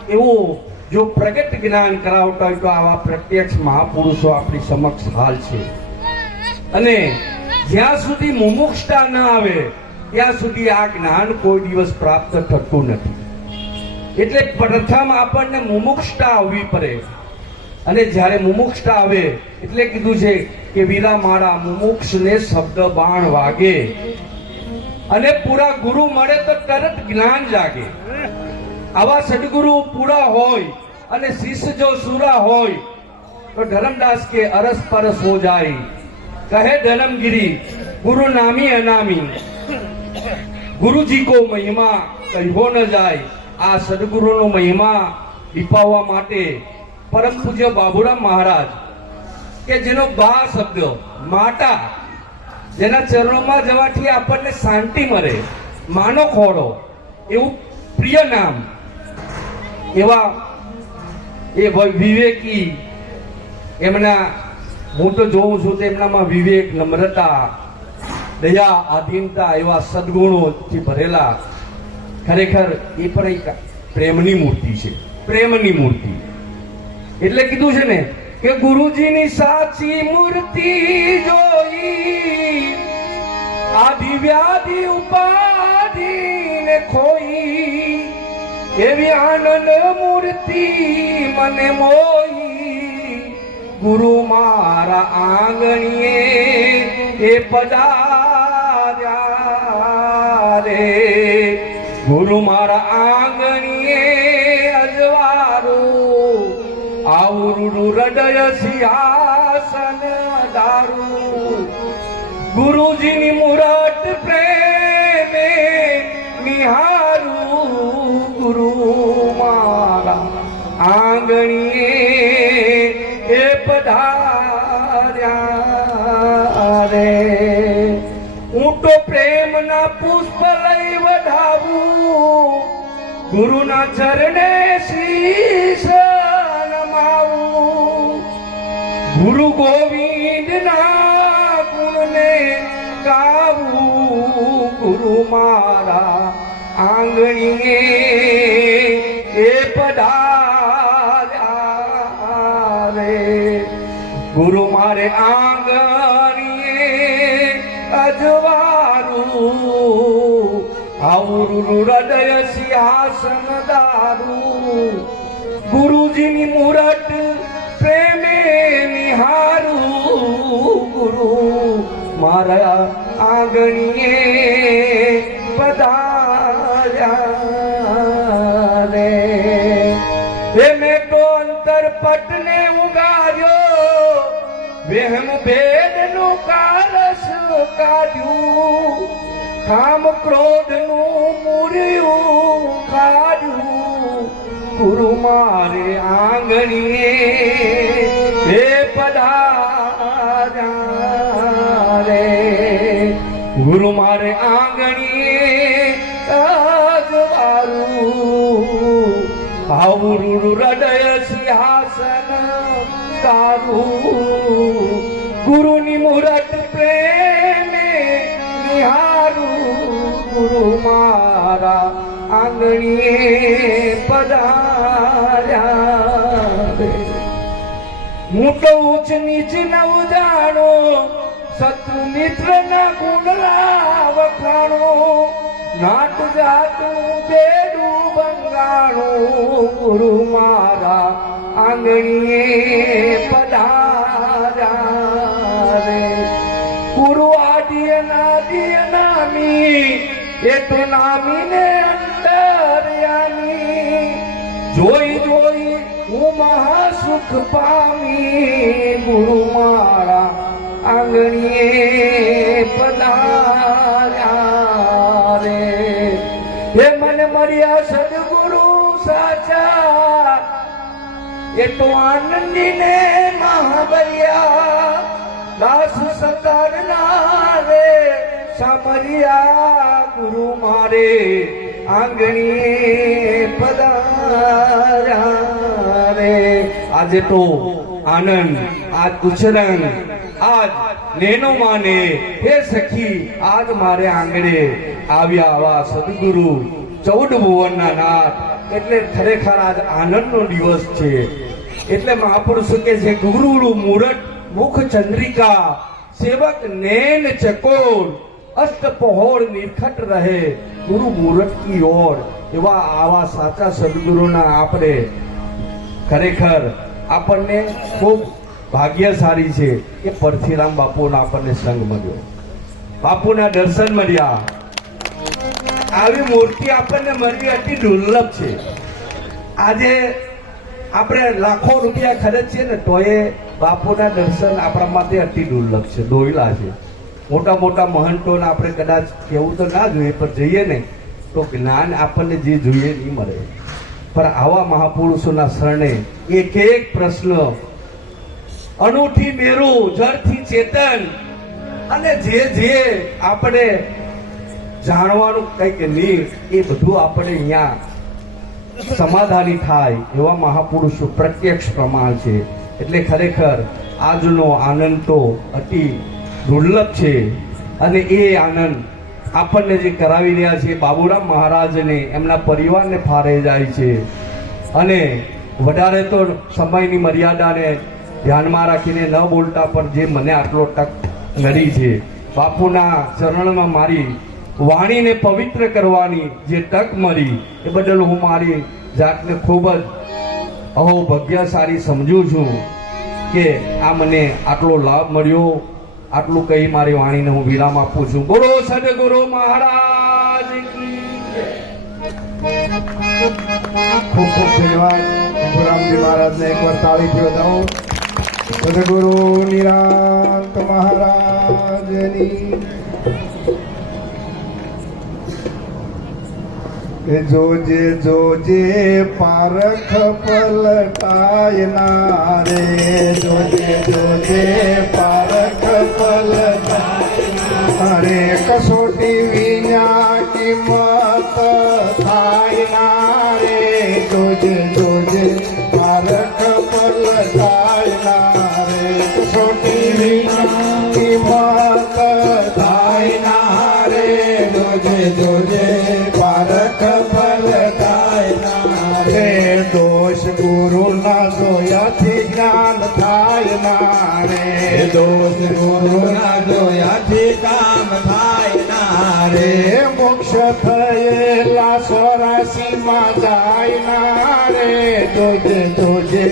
એવું જો પ્રગટ જ્ઞાન કરાવતા હોય તો આવા પ્રત્યક્ષ મહાપુરુષો આપણી સમક્ષ હાલ છે. અને જ્યાં સુધી મુમુક્ષતા ન આવે ત્યાં સુધી આ જ્ઞાન કોઈ દિવસ પ્રાપ્ત થતું નથી. એટલે પ્રથમ આપણને મુમુક્ષતા આવવી પડે. અને જ્યારે મુમુક્ષતા આવે એટલે કીધું છે કે વીરા મારા મુમુક્ષને શબ્દ બાણ વાગે. અને પૂરા ગુરુ મળે તો તરત જ્ઞાન જાગે. આવા સદગુરુ પૂરા હોય અને શિષ્ય જો સુરા હોય તો ધર્મદાસ કે અરસ પરસ હો જાય. કહે ધર્મગીરી ગુરુ નામી અનામી ગુરુજી કો મહિમા કહ્યો ન જાય. આ સદગુરુનો મહિમા દીપાવવા માટે પરમ પૂજ્ય બાબુરામ મહારાજ કે જેનો બા શબ્દ માતા, જેના ચરણોમાં જવાથી આપણને શાંતિ મળે, માનો ખોડો, એવું પ્રિય નામ, એવા એ વિવેકી, એમના હું તો જોઉં છું તો એમનામાં વિવેક, નમ્રતા, દયા, આધીનતા એવા સદગુણોથી ભરેલા ખરેખર એ પણ એક પ્રેમની મૂર્તિ છે, પ્રેમની મૂર્તિ. એટલે કીધું છે ને કે ગુરુજીની સાચી મૂર્તિ જોઈ આદિ વ્યાધિ ઉપાધિ ને ખોઈ એવી આનંદ મૂર્તિ મને મોઈ. ગુરુ મારા આંગણીએ એ પધાર્યા રે. ગુરુ મારા આંગણીએ અજવારું આવરું હૃદય સિંહાસન દારું. ગુરુજીની મૂરત પ્રેમે નિહારું. ગુરુ મારા આંગણીએ એ પધાર્યા રે. હું તો પ્રેમના પુષ્પ લઈ વધાવું, ગુરુના ચરણે શીશ નમાવું. ગુરુ ગોવિંદના ગુણને ગાવું. ગુરુ મારા આંગણીએ એ પધાર્યા ગુરુ મારે આંગણીએ અજવારું આવરું હૃદય સિંહાસન દારું ગુરુજીની મૂરત પ્રેમે નિહારું ગુરુ મારા આંગણીએ પધાર્યા રે હે મેં તો અંતર પટને ઉગાર્યો વહેમ ભેદનું કારસ કાઢ્યું કામ ક્રોધનું મૂર્યું કાઢ્યું ગુરુ મારે આંગણીએ હે પધાર્યા રે ગુરુ મારે આંગણીએ અજવારું આવરું હૃદય સિંહાસન તારું ગુરુની મૂરત પ્રેમે નિહારું ગુરુ મારા આંગણીએ પધાર્યા રે હું તો ઉચ્ચ નીચ નવ જાણો શત્રુ મિત્ર ના ગુણલા વખાણો નાટ જાતું બેડું બંગાણું ગુરુ મારા આંગણીએ પધાર્યા રે ગુરુ આદિય નામી એ તો નામીને અંતર્યામી જોઈ જોઈ હું મહાસુખ પામી ગુરુ મારા આંગણીએ પધાર્યા રે હે મન મર્યા સદગુરુ સાચા એ તો આનંદીને મહાબલિયા દાસ સતારના રે સામરિયા ગુરુ મારે આંગણીએ પધાર્યા રે આજે તો આનંદ આજ ઉછરંગ આજ નેનો માને હે સખી આજ મારે આંગણે આવ્યા આવા સદગુરુ 14 ભુવનના નાથ એટલે ખરેખર આજ આનંદનો દિવસ છે એટલે મહાપુરુષો કે છે ગુરુનું મૂરત મુખ ચંદ્રિકા સેવક નૈન ચકોર અષ્ટ પહોળ નિરખટ રહે ગુરુ મૂરત કી ઓર એવા આવા સાચા સદગુરુના આપણે ખરેખર આપણને ખૂબ ભાગ્યશાળી છે કે પરથીરામ બાપુનો આપણને સંગ મળ્યો બાપુના દર્શન મળ્યા આવી મૂર્તિ આપણને મળવી અતિ દુર્લભ છે આજે આપણે લાખો રૂપિયા ખર્ચીએ ને તો એ બાપુના દર્શન આપણા માટે અતિ દુર્લભ છે દોયલા છે મોટા મોટા મહંતોને આપણે કદાચ કેવું તો ના જોઈએ પણ જઈએ ને તો જ્ઞાન આપણને જે જોઈએ નહીં મળે પણ આવા મહાપુરુષોના શરણે એક એક પ્રશ્ન અણુથી મેરું જળથી ચેતન અને જે જે આપણે જાણવાનું કંઈક નહીં એ બધું આપણે અહીંયા સમાધાની થાય એવા મહાપુરુષો પ્રત્યક્ષ પ્રમાણ છે એટલે ખરેખર આજનો આનંદ તો અતિ દુર્લભ છે અને એ આનંદ આપણને જે કરાવી રહ્યા છે બાબુરામ મહારાજને એમના પરિવારને ફારે જાય છે અને વધારે તો સમયની મર્યાદાને ધ્યાનમાં રાખીને ન બોલતા પણ જે મને આટલો તક મળી છે બાપુના ચરણમાં મારી વાણીને પવિત્ર કરવાની જે તક મળી એ બદલ હું મારી જાતને ખૂબ જ અહોભાગ્યશાળી સમજું છું કે આ મને આટલો લાભ મળ્યો આટલું કહી મારી વાણીને હું વિરામ આપું છું બોલો સદગુરુ મહારાજ કી જય. ખૂબ ખૂબ ધન્યવાદ રામજી મહારાજને એકવાર તાળીથી વધાવો સદગુરુ નિરાંત મહારાજની કે જોજે જોજે પારખ પલટાય ના રે જોજે જોજે પારખ પલટાય રે કસોટી વિના કિંમત થાય ના રે જોજે જોજે પારખ પલટાય ના રે કસોટી વિના કિંમત થાય ના રે જોજે જોજે પારખ પલટાય ના રે દોષ ગુરુ ના જોયા જોયાથી જ્ઞાન થાય ના રે દોષ ગુરુના જોયાથી કામ થાય ના રે રે મોક્ષ થયેલા 84 માં જાય ના રે જોજે જોજે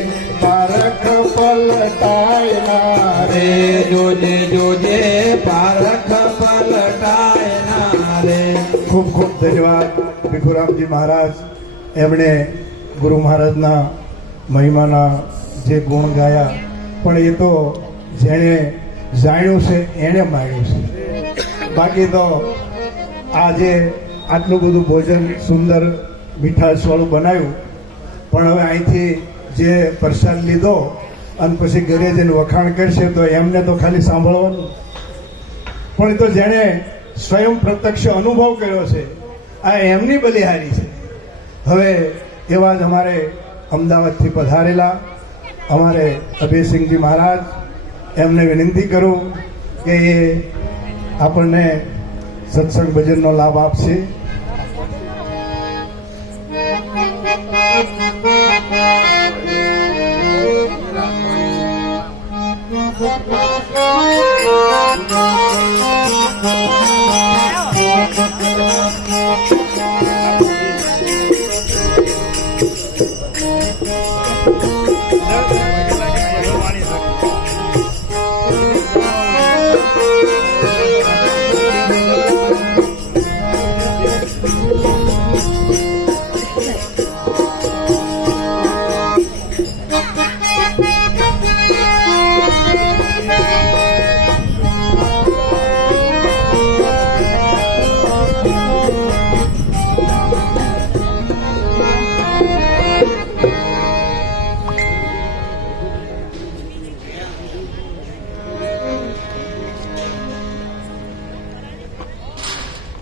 પારખ પલટાય ના રે રે જોજે જોજે પારખ પલટાય ના રે. ખૂબ ખૂબ ધન્યવાદ ભીખુરામજી મહારાજ. એમણે ગુરુ મહારાજના મહિમાના જે ગુણ ગાયા, પણ એ તો જેણે જાણ્યું છે એણે માણ્યું છે. બાકી તો આજે આટલું બધું ભોજન સુંદર મીઠાશવાળું બનાવ્યું, પણ હવે અહીંથી જે પ્રસાદ લીધો અને પછી ઘરે જઈને વખાણ કરશે તો એમને તો ખાલી સાંભળવાનું, પણ એ તો જેણે સ્વયં પ્રત્યક્ષ અનુભવ કર્યો છે આ એમની બલિહારી છે. હવે એવા જ અમારે અમદાવાદથી પધારેલા અમારે અભયસિંહજી મહારાજ, એમને વિનંતી કરું કે એ આપણને સત્સંગ ભજનનો લાભ આપશે.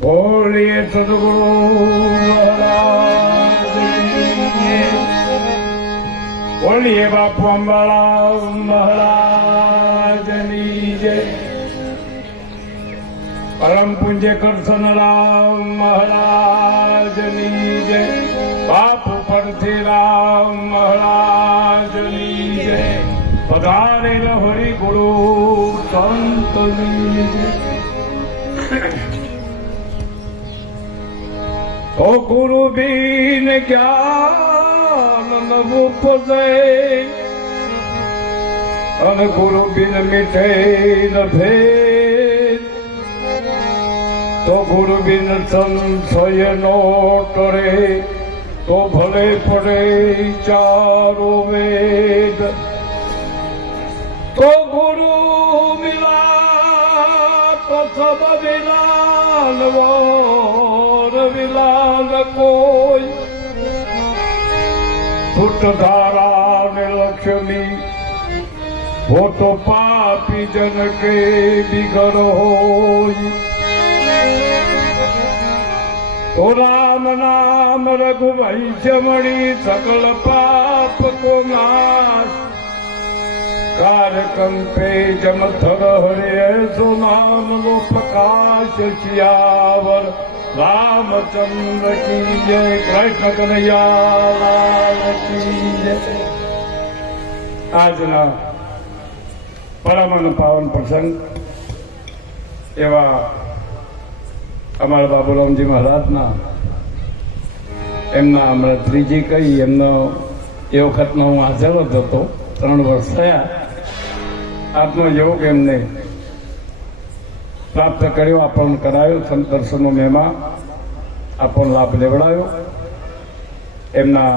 બોલીએ સદગુરુ મહારાજની, બોલીએ બાપુ અંબાળા મહારાજની જય. પરમ પૂજ્ય કરસનરામ મહારાજની જય. બાપુ પરથીરામ મહારાજની જય. પધારેલ હરિગુરુ સંતની જય. ઓ ગુરુ બિન જ્ઞાન ન ઉપજે, અને ગુરુ બિન મીઠે ન ભેદ, તો ગુરુ બિન સંશય નો ટરે, તો ભલે પડે ચારો વેદ. તો ગુરુ મિલા તો સબ વિલાલવો વિલાલ કોઈ, ફૂટ ધારા ને લક્ષ્મી, वो तो पापी जन के बिगड़ होई. तो राम नाम रघुवंशमणि सकल पाप को नाश, कारकम पे जम थर हरे सो नाम वो प्रकाश सियावर रामचंद्र की जय. कृष्ण कन्हैया लाल की जय. આજના પરમ અને પાવન પ્રસંગ એવા અમારા બાબુરામજી મહારાજના એમના હમણાં ત્રીજી કઈ એમનો એ વખતનો હું હાજર જ હતો. 3 વર્ષ થયા. આત્મયોગ એમને પ્રાપ્ત કર્યો, આપણને કરાયો, સંત દર્શનનો મહેમા આપણને લાભ લેવડાયો. એમના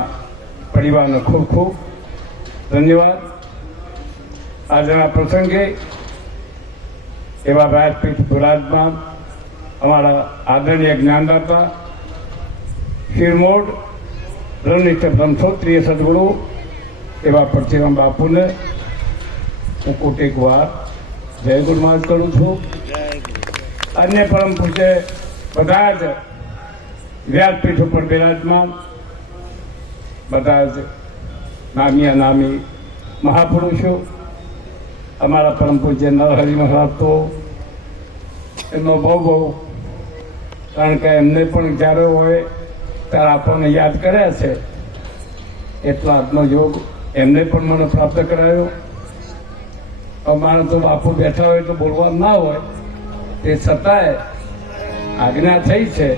પરિવારને ખૂબ ખૂબ ધન્યવાદ. આજના પ્રસંગે એવા વ્યાસપીઠ બિરાજમાન અમારા આદરણીય જ્ઞાનદાતા શિરમોડ રણનિષ્ઠ બ્રહ્મસોત્રીય સદગુરુ એવા પરચીરામ બાપુને હું કોટેક વાર જય ગુરુમાજ કરું છું. અન્ય પરમ પૂજ્ય બધા જ વ્યાસપીઠ ઉપર બિરાજમાન બધા જ નામી અનામી મહાપુરુષો, અમારા પરમ પૂજ્ય નરહરિ મહારાજ તો એમનો બહુ બહુ, કારણ કે એમને પણ જ્યારે હોય ત્યારે આપણને યાદ કર્યા છે. એટલા આત્મયોગ એમને પણ મને પ્રાપ્ત કરાયો. અમારે તો બાપુ બેઠા હોય તો બોલવાનું ના હોય, તે છતાંય આજ્ઞા થઈ છે.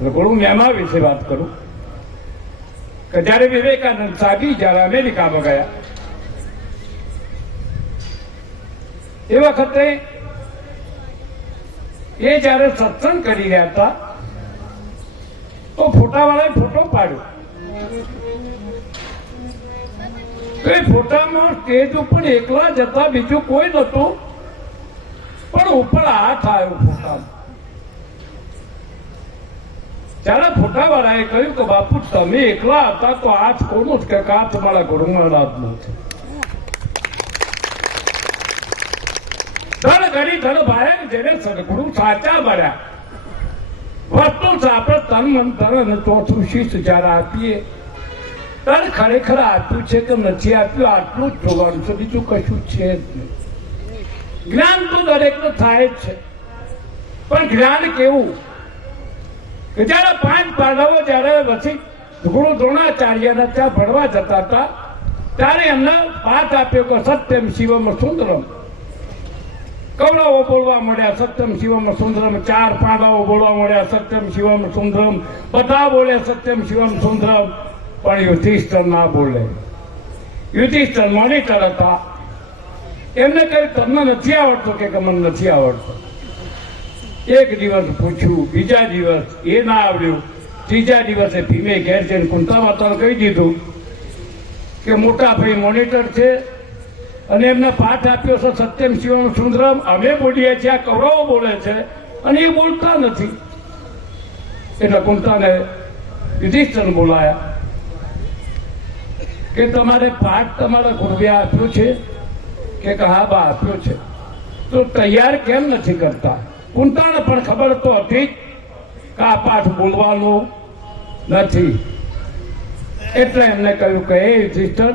હું મહેમા વિશે વાત કરું કે જયારે વિવેકાનંદ સાહેબ જયારે અમેરિકામાં ગયા એ વખતે એ જયારે સત્સંગ કરી રહ્યા હતા તો ફોટાવાળાએ ફોટો પાડ્યો. તો એ ફોટામાં સ્ટેજ ઉપર એકલા જતા બીજું કોઈ નતું, પણ ઉપર હાથ આવ્યો ફોટામાં. જયારે ફોટાવાળાએ કહ્યું કે બાપુ તમે એકલા હતા તો હાથ કોનો જ કે આ તમારા ગુરુમાં હાથનો છે. ધન ઘડી ધન ભાઈ જેને સદગુરુ સાચા મળ્યા વસ્તુ આપણે તન મન ધન અને ચોથું શીશ જયારે આપીએ ત્યારે ખરેખર આપ્યું છે કે નથી આપ્યું આટલું જ જોવાનું છે, બીજું કશું છે જ નહીં. જ્ઞાન તો દરેકને થાય જ છે, પણ જ્ઞાન કેવું કે જયારે 5 પાંડવો જયારે પછી ગુરુ દ્રોણાચાર્યના ત્યાં ભણવા જતા હતા ત્યારે એમને પાઠ આપ્યો કે સત્યમ શિવમ સુંદરમ. કૌરવો બોલવા મળ્યા સત્યમ શિવમ સુંદરમ, 4 પાંડવો બોલવા મળ્યા સત્યમ શિવમ સુંદરમ, બધા બોલે સત્યમ શિવમ સુંદરમ, પણ યુધિષ્ઠિર ના બોલે. યુધિષ્ઠિર મોનિટર હતા, એમને કહ્યું તમને નથી આવડતું કે મને નથી આવડતું. એક દિવસ પૂછ્યું, બીજા દિવસ એ ના આવડ્યું, ત્રીજા દિવસે ભીમે ઘેર જઈને કુંતા માતાને કહી દીધું કે મોટા ભાઈ મોનિટર છે અને એમને પાઠ આપ્યો છે સત્યમ શિવમ સુંદરમ, અમે બોલીએ છીએ, આ કૌરવો બોલે છે અને એ બોલતા નથી. એટલે કુંતાને યુધિષ્ઠિર બોલાયા કે તમારે પાઠ તમારા ગુરુએ આપ્યો છે કે હા બા આપ્યો છે, તો તૈયાર કેમ નથી કરતા? કુંતાને પણ ખબર તો હતી કે આ પાઠ બોલવાનો નથી. એટલે એમને કહ્યું કે એ યુધિષ્ઠિર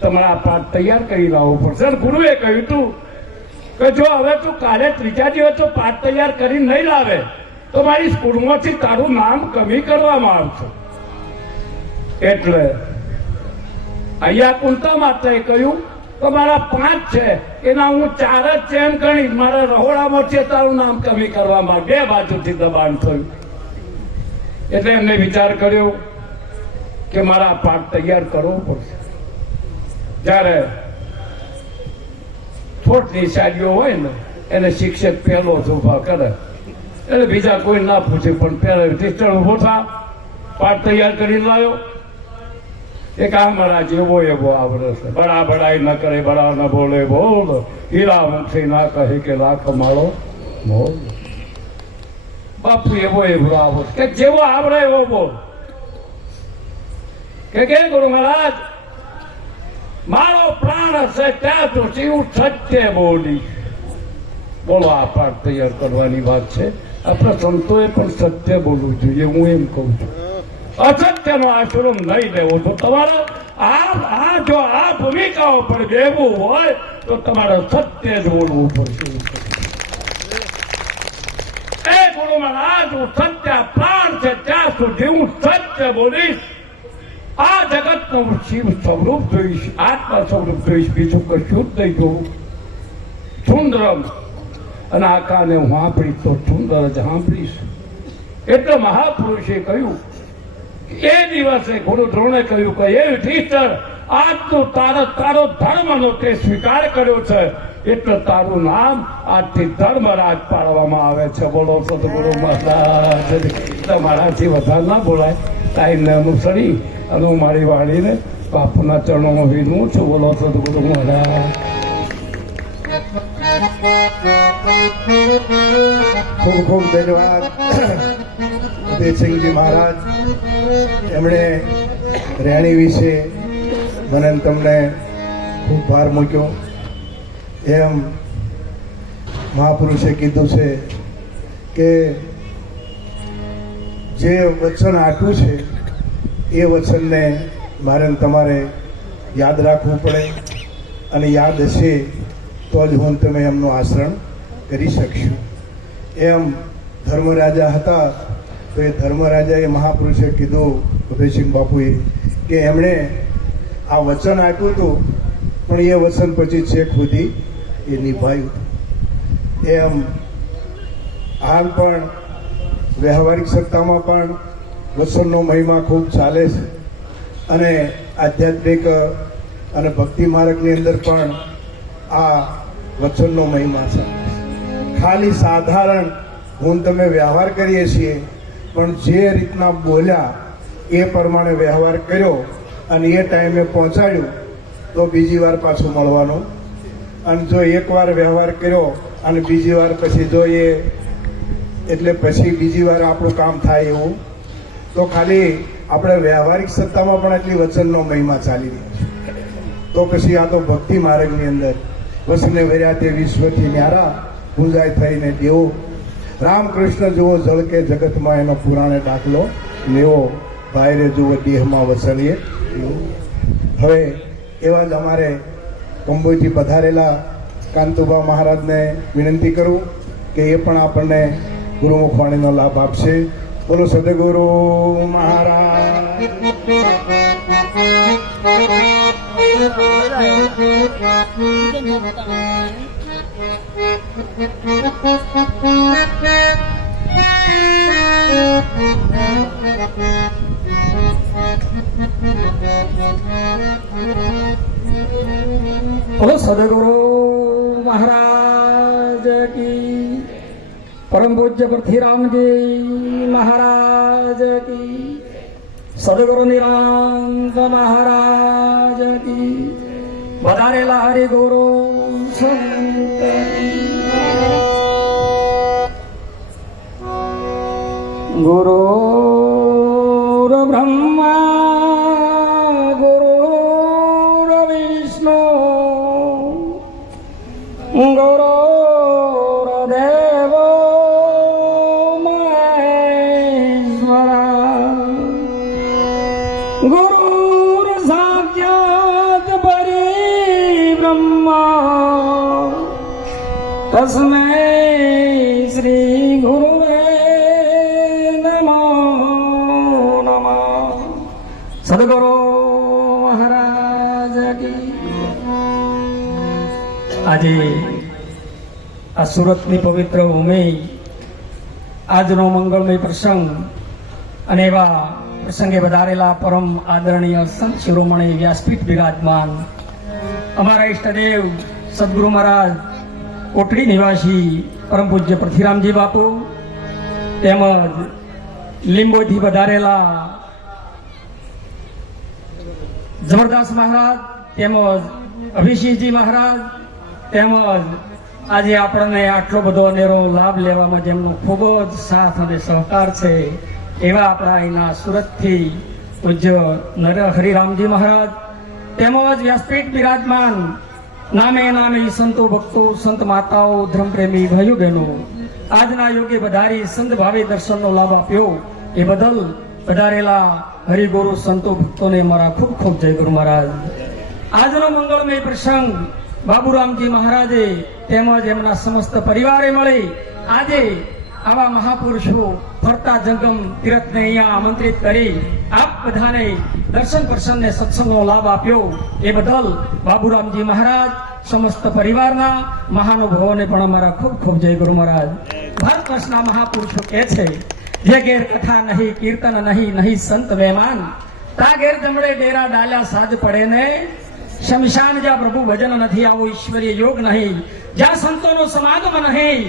તમારા પાઠ તૈયાર કરી લાવવો પડશે. ગુરુએ કહ્યું તું કે જો હવે તું કાલે ત્રીજા દિવસ તો પાઠ તૈયાર કરી નહીં લાવે તો મારી સ્કૂલમાંથી તારું નામ કમી કરવામાં આવશે. એટલે અહીંયા કુંતા માતાએ કહ્યું તો મારા 5 છે એના હું 4 જ છે એમ ગણી મારા રહોડામાં છે તારું નામ કમી કરવામાં 2 બાજુથી દબાણ થયું. એટલે એમને વિચાર કર્યો કે મારા પાઠ તૈયાર કરવો પડશે. જયારે થોટની શાળીઓ હોય ને એને શિક્ષક પહેલો જ ઉભા કરે એટલે બીજા કોઈ ના પૂછે, પણ પહેલા ટીચર ઉભો થા, પાઠ તૈયાર કરી લાવ્યો. એક આ મારા જેવો એવો આવડે છે, બડા બડાઈ ન કરે બડા ન બોલે બોલ, હીરા મુખી ના કહે કે લાખ માળો બોલ. બાપુ એવો એવો આવડે કે જેવો આવડે એવો બોલ. કે ગુરુ મહારાજ મારો પ્રાણ હશે ત્યાં સુધી હું સત્ય બોલીશ. બોલો આ પાઠ તૈયાર કરવાની વાત છે. આપણા સંતોએ પણ સત્ય બોલવું જોઈએ. હું એમ કહું છું અસત્યનો આશ્રમ નહીં લેવો. તો તમારે આ જો આ ભૂમિકાઓ પર બેવું હોય તો તમારે સત્ય જ બોલવું પડશે. એ ગુરુ મહારાજ હું સત્ય પ્રાણ છે ત્યાં સુધી હું સત્ય બોલીશ. આ જગત નું શિવ સ્વરૂપ જોઈશ, આત્મા સ્વરૂપ જોઈશ, બીજું કશું જ નહીં જોવું. સુંદરમ અને આ કાને હું સાંભળીશ તો સુંદર જ સાંભળીશ. એટલે મહાપુરુષે કહ્યું એ દિવસે ગુરુ દ્રોણે કહ્યું કે એ યુધિષ્ઠિર આજનું તારો ધર્મનો તે સ્વીકાર કર્યો છે એટલે તારું નામ આજથી ધર્મરાજ પાડવામાં આવે છે. બોલો સદગુરુ મહારાજ. તમારાથી વધારે ના બોલાય. ટાઈમને અનુસરી અને હું મારી વાણીને બાપુના ચરણોમાં વિનવું છું. બોલો સદગુરુ મહારાજ. ખૂબ ખૂબ ધન્યવાદ ઉદયસિંહજી મહારાજ. એમણે રેણી વિશે મને તમને ખૂબ ભાર મૂક્યો. એમ મહાપુરુષે કીધું છે કે જે વચન આપ્યું છે એ વચનને મારે તમારે યાદ રાખવું પડે અને યાદ હશે તો જ હું તમે એમનું આચરણ કરી શકશું. એમ ધર્મરાજા હતા તો એ ધર્મરાજાએ મહાપુરુષે કીધું ઉદયસિંહ બાપુએ કે એમણે આ વચન આપ્યું હતું પણ એ વચન પછી છેક સુધી એ નિભાયું એમ હાલ પણ વ્યવહારિક સત્તામાં પણ વચનનો મહિમા ખૂબ ચાલે છે અને આધ્યાત્મિક અને ભક્તિ માર્ગની અંદર પણ આ વચનનો મહિમા છે. ખાલી સાધારણ હું તમે વ્યવહાર કરીએ છીએ પણ જે રીતના બોલ્યા એ પ્રમાણે વ્યવહાર કર્યો અને એ ટાઈમે પહોંચાડ્યું તો બીજી વાર પાછું મળવાનું. અને જો એકવાર વ્યવહાર કર્યો અને બીજી વાર પછી જો એ એટલે પછી બીજી વાર આપણું કામ થાય એવું તો ખાલી આપણે વ્યવહારિક સત્તામાં પણ એટલી વચનનો મહિમા ચાલી રહ્યો છે. તો પછી આ તો ભક્તિ માર્ગની અંદર વસને વર્યા તે વિશ્વથી ન્યારા પૂંજાય થઈને દેવો રામકૃષ્ણ જુઓ જળકે જગતમાં એનો પુરાણે દાખલો લેવો ભાઈરે જુઓ દેહમાં વસલીએ. હવે એવા જ અમારે કંબોઈથી પધારેલા કાંતુબા મહારાજને વિનંતી કરું કે એ પણ આપણને ગુરુમુખ વાણીનો લાભ આપશે. બોલો સદગુરુ મહારાજ. બોલો સદગુરુ મહારાજ કી, પરમ પૂજ્ય પૃથ્વીરામજી મહારાજ કી, સદગુરુ નિરાંત મહારાજ કી, વધારેલા હરિગુરુ સંત ગુરુ બ્રહ્મા ગુરુ વિષ્ણુ ગુરુદેવો મહેશ્વરા ગુરુ સાક્ષાત પરિબ્રહ્મા તસ્મૈ શ્રી ગુરુવે નમો નમઃ. સદગુરુ મહારાજ કી. આજે આ સુરતની પવિત્ર ભૂમિ, આજનો મંગળમય પ્રસંગ અને એવા પ્રસંગે વધારેલા પરમ આદરણીય સંત શિરોમણી વ્યાસપીઠ બિરાજમાન અમારા ઈષ્ટદેવ સદગુરુ મહારાજ કોટડી નિવાસી પરમ પૂજ્ય પૃથ્વીરામજી બાપુ તેમજ લીંબોથી વધારેલા જબરદાસ મહારાજ તેમજ અભિષેકજી મહારાજ તેમજ આજે આપણને આટલો બધો અનેરો લાભ લેવામાં જેમનો ખૂબ જ સાથ અને સહકાર છે એવા આપણા અહીંના સુરતથી પૂજ્ય નર હરિરામજી મહારાજ તેમજ વ્યાસપીઠ બિરાજમાન નામે નામે સંતો ભક્તો સંત માતાઓ ધર્મપ્રેમી ભાઈઓ બહેનો આજના યોગે વધારી સંત ભાવે દર્શનનો લાભ આપ્યો એ બદલ વધારેલા હરિગુરુ સંતો ભક્તોને મારા ખૂબ ખૂબ જય ગુરુ મહારાજ. આજનો મંગળમય પ્રસંગ બાબુરામજી મહારાજે તેમજ એમના સમસ્ત પરિવારે મળી આજે આવા મહાપુરુષો ફરતા જંગમ તીર્થને અહીંયા આમંત્રિત કરી આપ બધાને દર્શન પ્રસન્નને સત્સંગનો લાભ આપ્યો એ બદલ બાબુરામજી મહારાજ સમસ્ત પરિવારના મહાનુભાવોને પણ અમારા ખૂબ ખૂબ જય ગુરુ મહારાજ. ભારત વર્ષના મહાપુરુષો કહે છે જે ઘેર કથા નહીં કીર્તન નહીં નહીં સંત મહેમાન તા ઘેર જમડે ડેરા ડાલ્યા સાજ પડે ને શમશાન જ્યાં પ્રભુ ભજન નથી આવો ઈશ્વરીય યોગ નહીં જ્યાં સંતોનો સમાગમ નહીં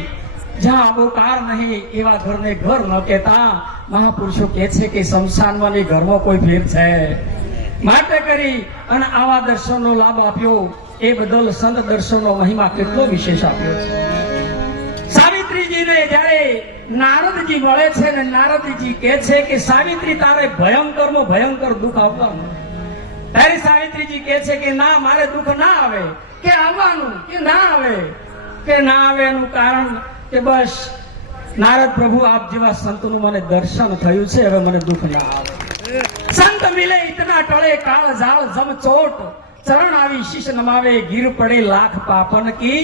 જ્યાં અબોકાર નહીં એવા ઘરને ઘર ન કહેતા મહાપુરુષો કહે છે કે શમશાનમાં ને ઘરમાં કોઈ ફેર છે. માટે કરી અને આવા દર્શનનો લાભ આપ્યો એ બદલ સંત દર્શનનો મહિમા કેટલો વિશેષ આપ્યો છે. સાવિત્રીજીને જ્યારે નારદજી મળે છે ને નારદજી કહે છે કે સાવિત્રી તારે ભયંકરમાં ભયંકર દુઃખ આવવાનું. ત્યારે સાવિત્રીજી કહે છે કે ના મારે દુઃખ ના આવે કે આવવાનું કે ના આવે કે ના આવે એનું કારણ કે બસ નારદ પ્રભુ આપ જેવા સંતનું મને દર્શન થયું છે હવે મને દુઃખ ના આવે. સંત મિલે ઇતના ટળે કાળ ઝાળ જમ ચોટ ચરણ આવી શીશ નમાવે ગીર પડે લાખ પાપન કી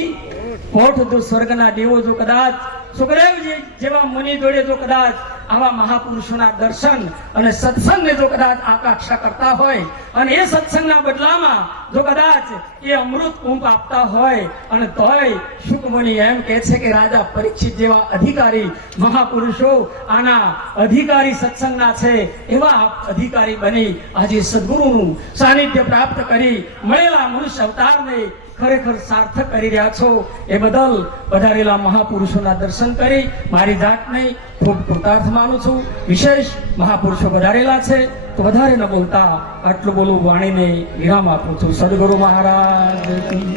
કોઠ જો સ્વર્ગના દેવો જો કદાચ સુખદેવજી જેવા મુનિ જોડે જો કદાચ આવા મહાપુરુષોના દર્શન અને સત્સંગને જો કદાચ આકાંક્ષા કરતા હોય અને એ સત્સંગના બદલામાં જો કદાચ એ અમૃત કુંભ આપતા હોય અને તોય શુકમુનિ એમ કહે છે કે રાજા પરીક્ષિત જેવા અધિકારી મહાપુરુષો આના અધિકારી સત્સંગના છે, એવા આપ અધિકારી બની આજે સદગુરુનું સાનિધ્ય પ્રાપ્ત કરી મળેલા મનુષ્ય અવતારને ખરેખર સાર્થક કરી રહ્યા છો. એ બદલ પધારેલા મહાપુરુષોના દર્શન કરી મારી જાતને ખૂબ કૃતાર્થ માનું છું. વિશેષ મહાપુરુષો પધારેલા છે તો વધારે ન બોલતા આટલું બોલું વાણીને વિરામ આપું છું. સદગુરુ મહારાજ કી.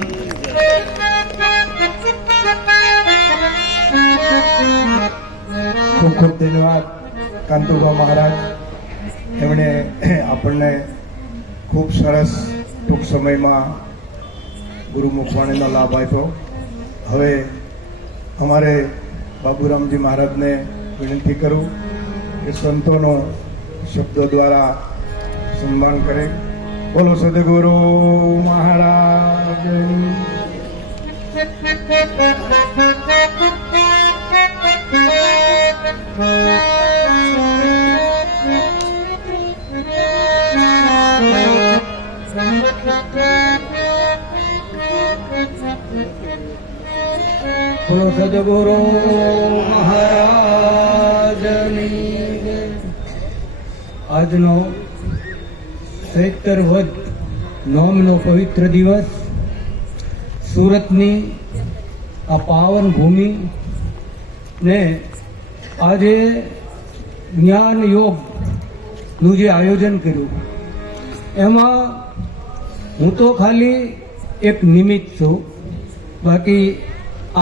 ખૂબ ખૂબ ધન્યવાદ કાંતુભા મહારાજ. એમણે આપણને ખૂબ સરસ ટૂંક સમયમાં ગુરુ મુખવાણીનો લાભ આપ્યો. હવે અમારે બાબુરામજી મહારાજને વિનંતી કરું કે સંતોનો શબ્દો દ્વારા સન્માન કરે. બોલો સદગુરુ મહારાજ. બોલો સદગુરુ મહારાજની. આજનો ચૈત્ર વદ નોમનો પવિત્ર દિવસ સુરતની આ પાવન ભૂમિ ને આજે જ્ઞાન યોગનું જે આયોજન કર્યું એમાં હું તો ખાલી એક નિમિત્ત છું. બાકી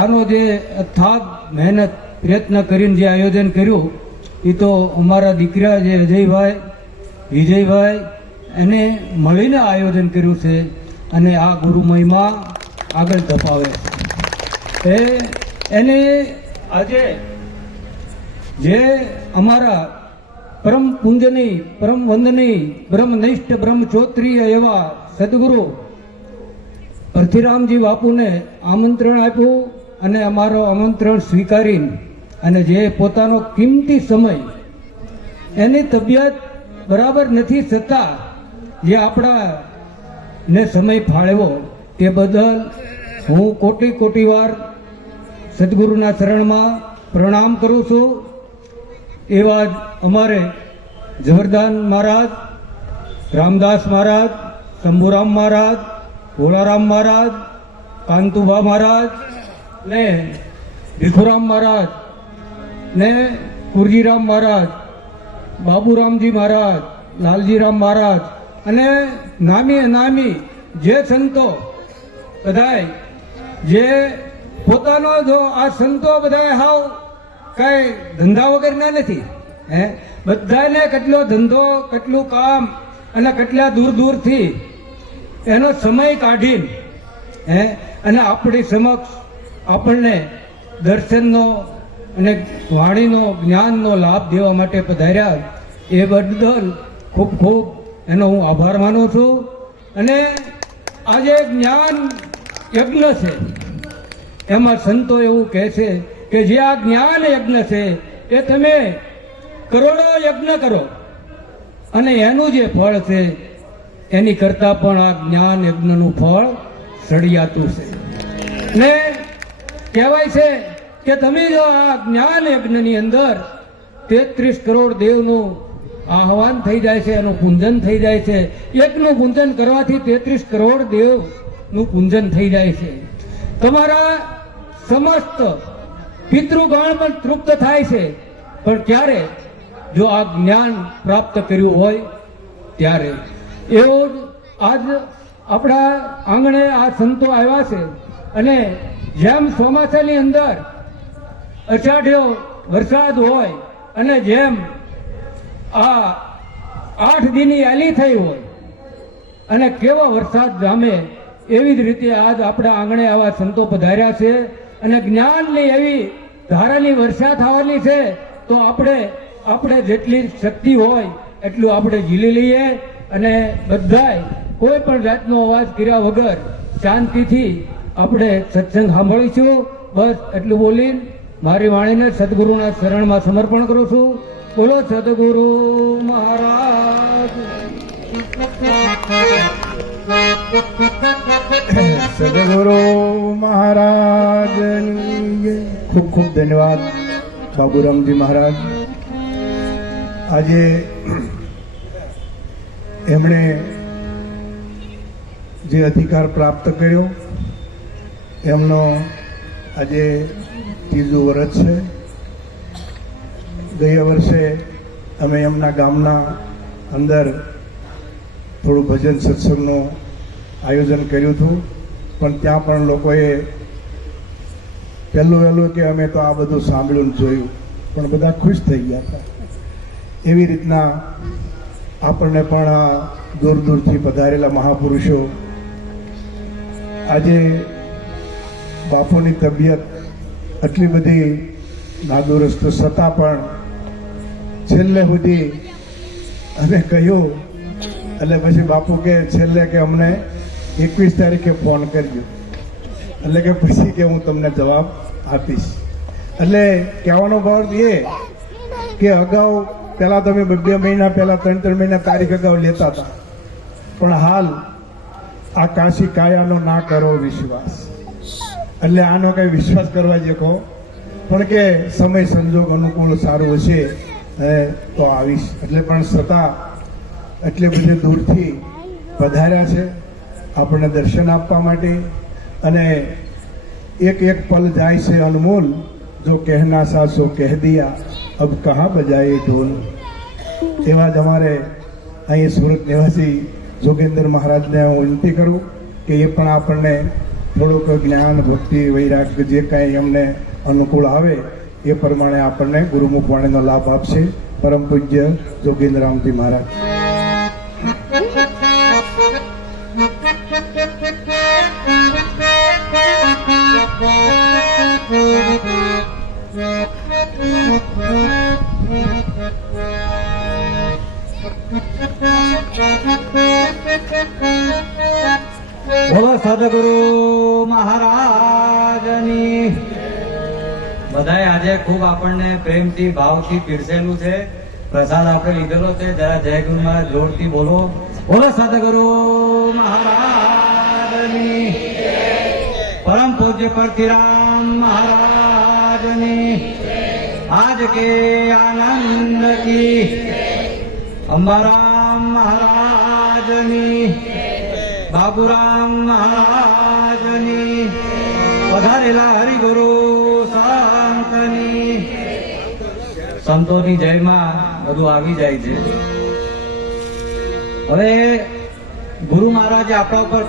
આનો જે અથાગ મહેનત પ્રયત્ન કરીને જે આયોજન કર્યું એ તો અમારા દીકરા જે અજયભાઈ વિજયભાઈ એને મળીને આયોજન કર્યું છે અને આ ગુરુ મહિમા આગળ ધપાવે છે. એને આજે જે અમારા પરમ પૂજનીય પરમ વંદનીય બ્રહ્મનિષ્ઠ બ્રહ્મચોત્રીય એવા સદગુરુ પરથીરામજી બાપુને આમંત્રણ આપ્યું અને અમારો આમંત્રણ સ્વીકારીને અને જે પોતાનો કિંમતી સમય એની તબિયત બરાબર નથી છતાં જે આપણા ને સમય ફાળવ્યો તે બદલ હું કોટી કોટી વાર સદગુરુના ચરણમાં પ્રણામ કરું છું. એવા જ અમારે જહરદાન મહારાજ, રામદાસ મહારાજ, શંભુરામ મહારાજ, ભોળારામ મહારાજ, કાંતુભા મહારાજ ને ભીખુરામ મહારાજ ને કુરજીરામ મહારાજ, બાબુરામજી મહારાજ, લાલજીરામ મહારાજ અને નામી અનામી જે સંતો બધાય જે પોતાનો જો આ સંતો બધાય હાવ કઈ ધંધા વગરના નથી. બધાને કેટલો ધંધો, કેટલું કામ અને કેટલા દૂર દૂરથી એનો સમય કાઢીને અને આપણી સમક્ષ આપણને દર્શનનો અને વાણીનો જ્ઞાનનો લાભ દેવા માટે પધાર્યા. એ બદલ ખૂબ ખૂબ એનો હું આભાર માનું છું. અને આજે જ્ઞાન યજ્ઞ છે એમાં સંતો એવું કહે છે કે જે આ જ્ઞાન યજ્ઞ છે એ તમે કરોડો યજ્ઞ કરો અને એનું જે ફળ છે એની કરતા પણ આ જ્ઞાન યજ્ઞનું ફળ સળિયાતું છે. ને કહેવાય છે કે તમે જો આ જ્ઞાન યજ્ઞની અંદર 33 કરોડ દેવનું આહવાન થઈ જાય છે, એનું પૂજન થઈ જાય છે. એકનું પૂજન કરવાથી 33 કરોડ દેવનું પૂજન થઈ જાય છે. તમારા સમસ્ત પિતૃગણ પણ તૃપ્ત થાય છે. પણ ક્યારે? જો આ જ્ઞાન પ્રાપ્ત કર્યું હોય ત્યારે. એવું જ આજ આપણા આંગણે આ સંતો આવ્યા છે અને જેમ ચોમાસાની અંદર અષાઢ્યો વરસાદ હોય અને જેમ આ 8 દીની આલી થઈ હોય અને કેવો વરસાદ જામે એવી જ રીતે આજ આપણા આંગણે આવા સંતો પધાર્યા છે અને જ્ઞાનની એવી ધારાની વર્ષા થવાની છે. તો આપણે જેટલી શક્તિ હોય એટલું આપણે ઝીલી લઈએ અને બધાય કોઈ પણ જાતનો અવાજ કર્યા વગર શાંતિથી આપણે સત્સંગ સાંભળીશું. બસ એટલું બોલીને મારી વાણીને સદગુરુના શરણમાં સમર્પણ કરું છું. બોલો સદગુરુ મહારાજ. સદગુરુ મહારાજની ખૂબ ખૂબ ધન્યવાદ બાબુરામજી મહારાજ. આજે એમણે જે અધિકાર પ્રાપ્ત કર્યો એમનો આજે ત્રીજું વર્ષ છે. ગયા વર્ષે અમે એમના ગામના અંદર થોડું ભજન સત્સંગનું આયોજન કર્યું હતું, પણ ત્યાં પણ લોકોએ વહેલું કે અમે તો આ બધું સાંભળ્યું ને જોયું, પણ બધા ખુશ થઈ ગયા હતા. એવી રીતના આપણને પણ આ દૂર દૂરથી પધારેલા મહાપુરુષો આજે બાપુની તબિયત આટલી બધી નાદુરસ્ત છતાં પણ છેલ્લે સુધી અમે કહ્યું એટલે પછી બાપુ કે છેલ્લે કે અમને 21 તારીખે ફોન કરજો, એટલે કે પછી કે હું તમને જવાબ આપીશ. એટલે કહેવાનો ભાવ એ કે અગાઉ પહેલાં તમે 2 મહિના પહેલાં 3 મહિના તારીખ અગાઉ લેતા હતા, પણ હાલ આ કાશી કાયાનો ના કરો વિશ્વાસ. એટલે આનો કઈ વિશ્વાસ કરવા જેકો, પણ કે સમય સંજોગ અનુકૂળ સારું હશે તો આવીશ. એટલે પણ છતાં એટલે બધે દૂરથી પધાર્યા છે આપણને દર્શન આપવા માટે. અને એક એક પલ જાય છે અનમોલ, જો કહેના સા સો કહ દિયા, અબ કહા બજાએ ઢોલ. એવા જ અમારે અહીં સુરત નિવાસી જોગેન્દ્ર મહારાજને હું વિનંતી કરું કે એ પણ આપણને થોડુંક જ્ઞાન ભક્તિ વૈરાગ્ય જે કાંઈ એમને અનુકૂળ આવે એ પ્રમાણે આપણને ગુરુમુખ વાણીનો લાભ આપશે. પરમ પૂજ્ય જોગેન્દ્રરામજી મહારાજ. બોલો સદગુરુ મહારાજની. બધાએ આજે ખૂબ આપણને પ્રેમથી ભાવથી પીરસેલું છે. પ્રસાદ આપણે લીધેલો છે. જરા જય ગુરુ મહારાજ જોરથી બોલો. બોલો સદગુરુ મહારાજની. પરમ પૂજ્ય પરથીરામ મહારાજની. આજ કે આનંદ કી. અંબારામ મહારાજની. બાબુરામ મહારાજની. પધારેલા હરિગુરુ સંતની. સંતોની જયમાં બધું આવી જાય છે. હવે ગુરુ મહારાજે આપણા ઉપર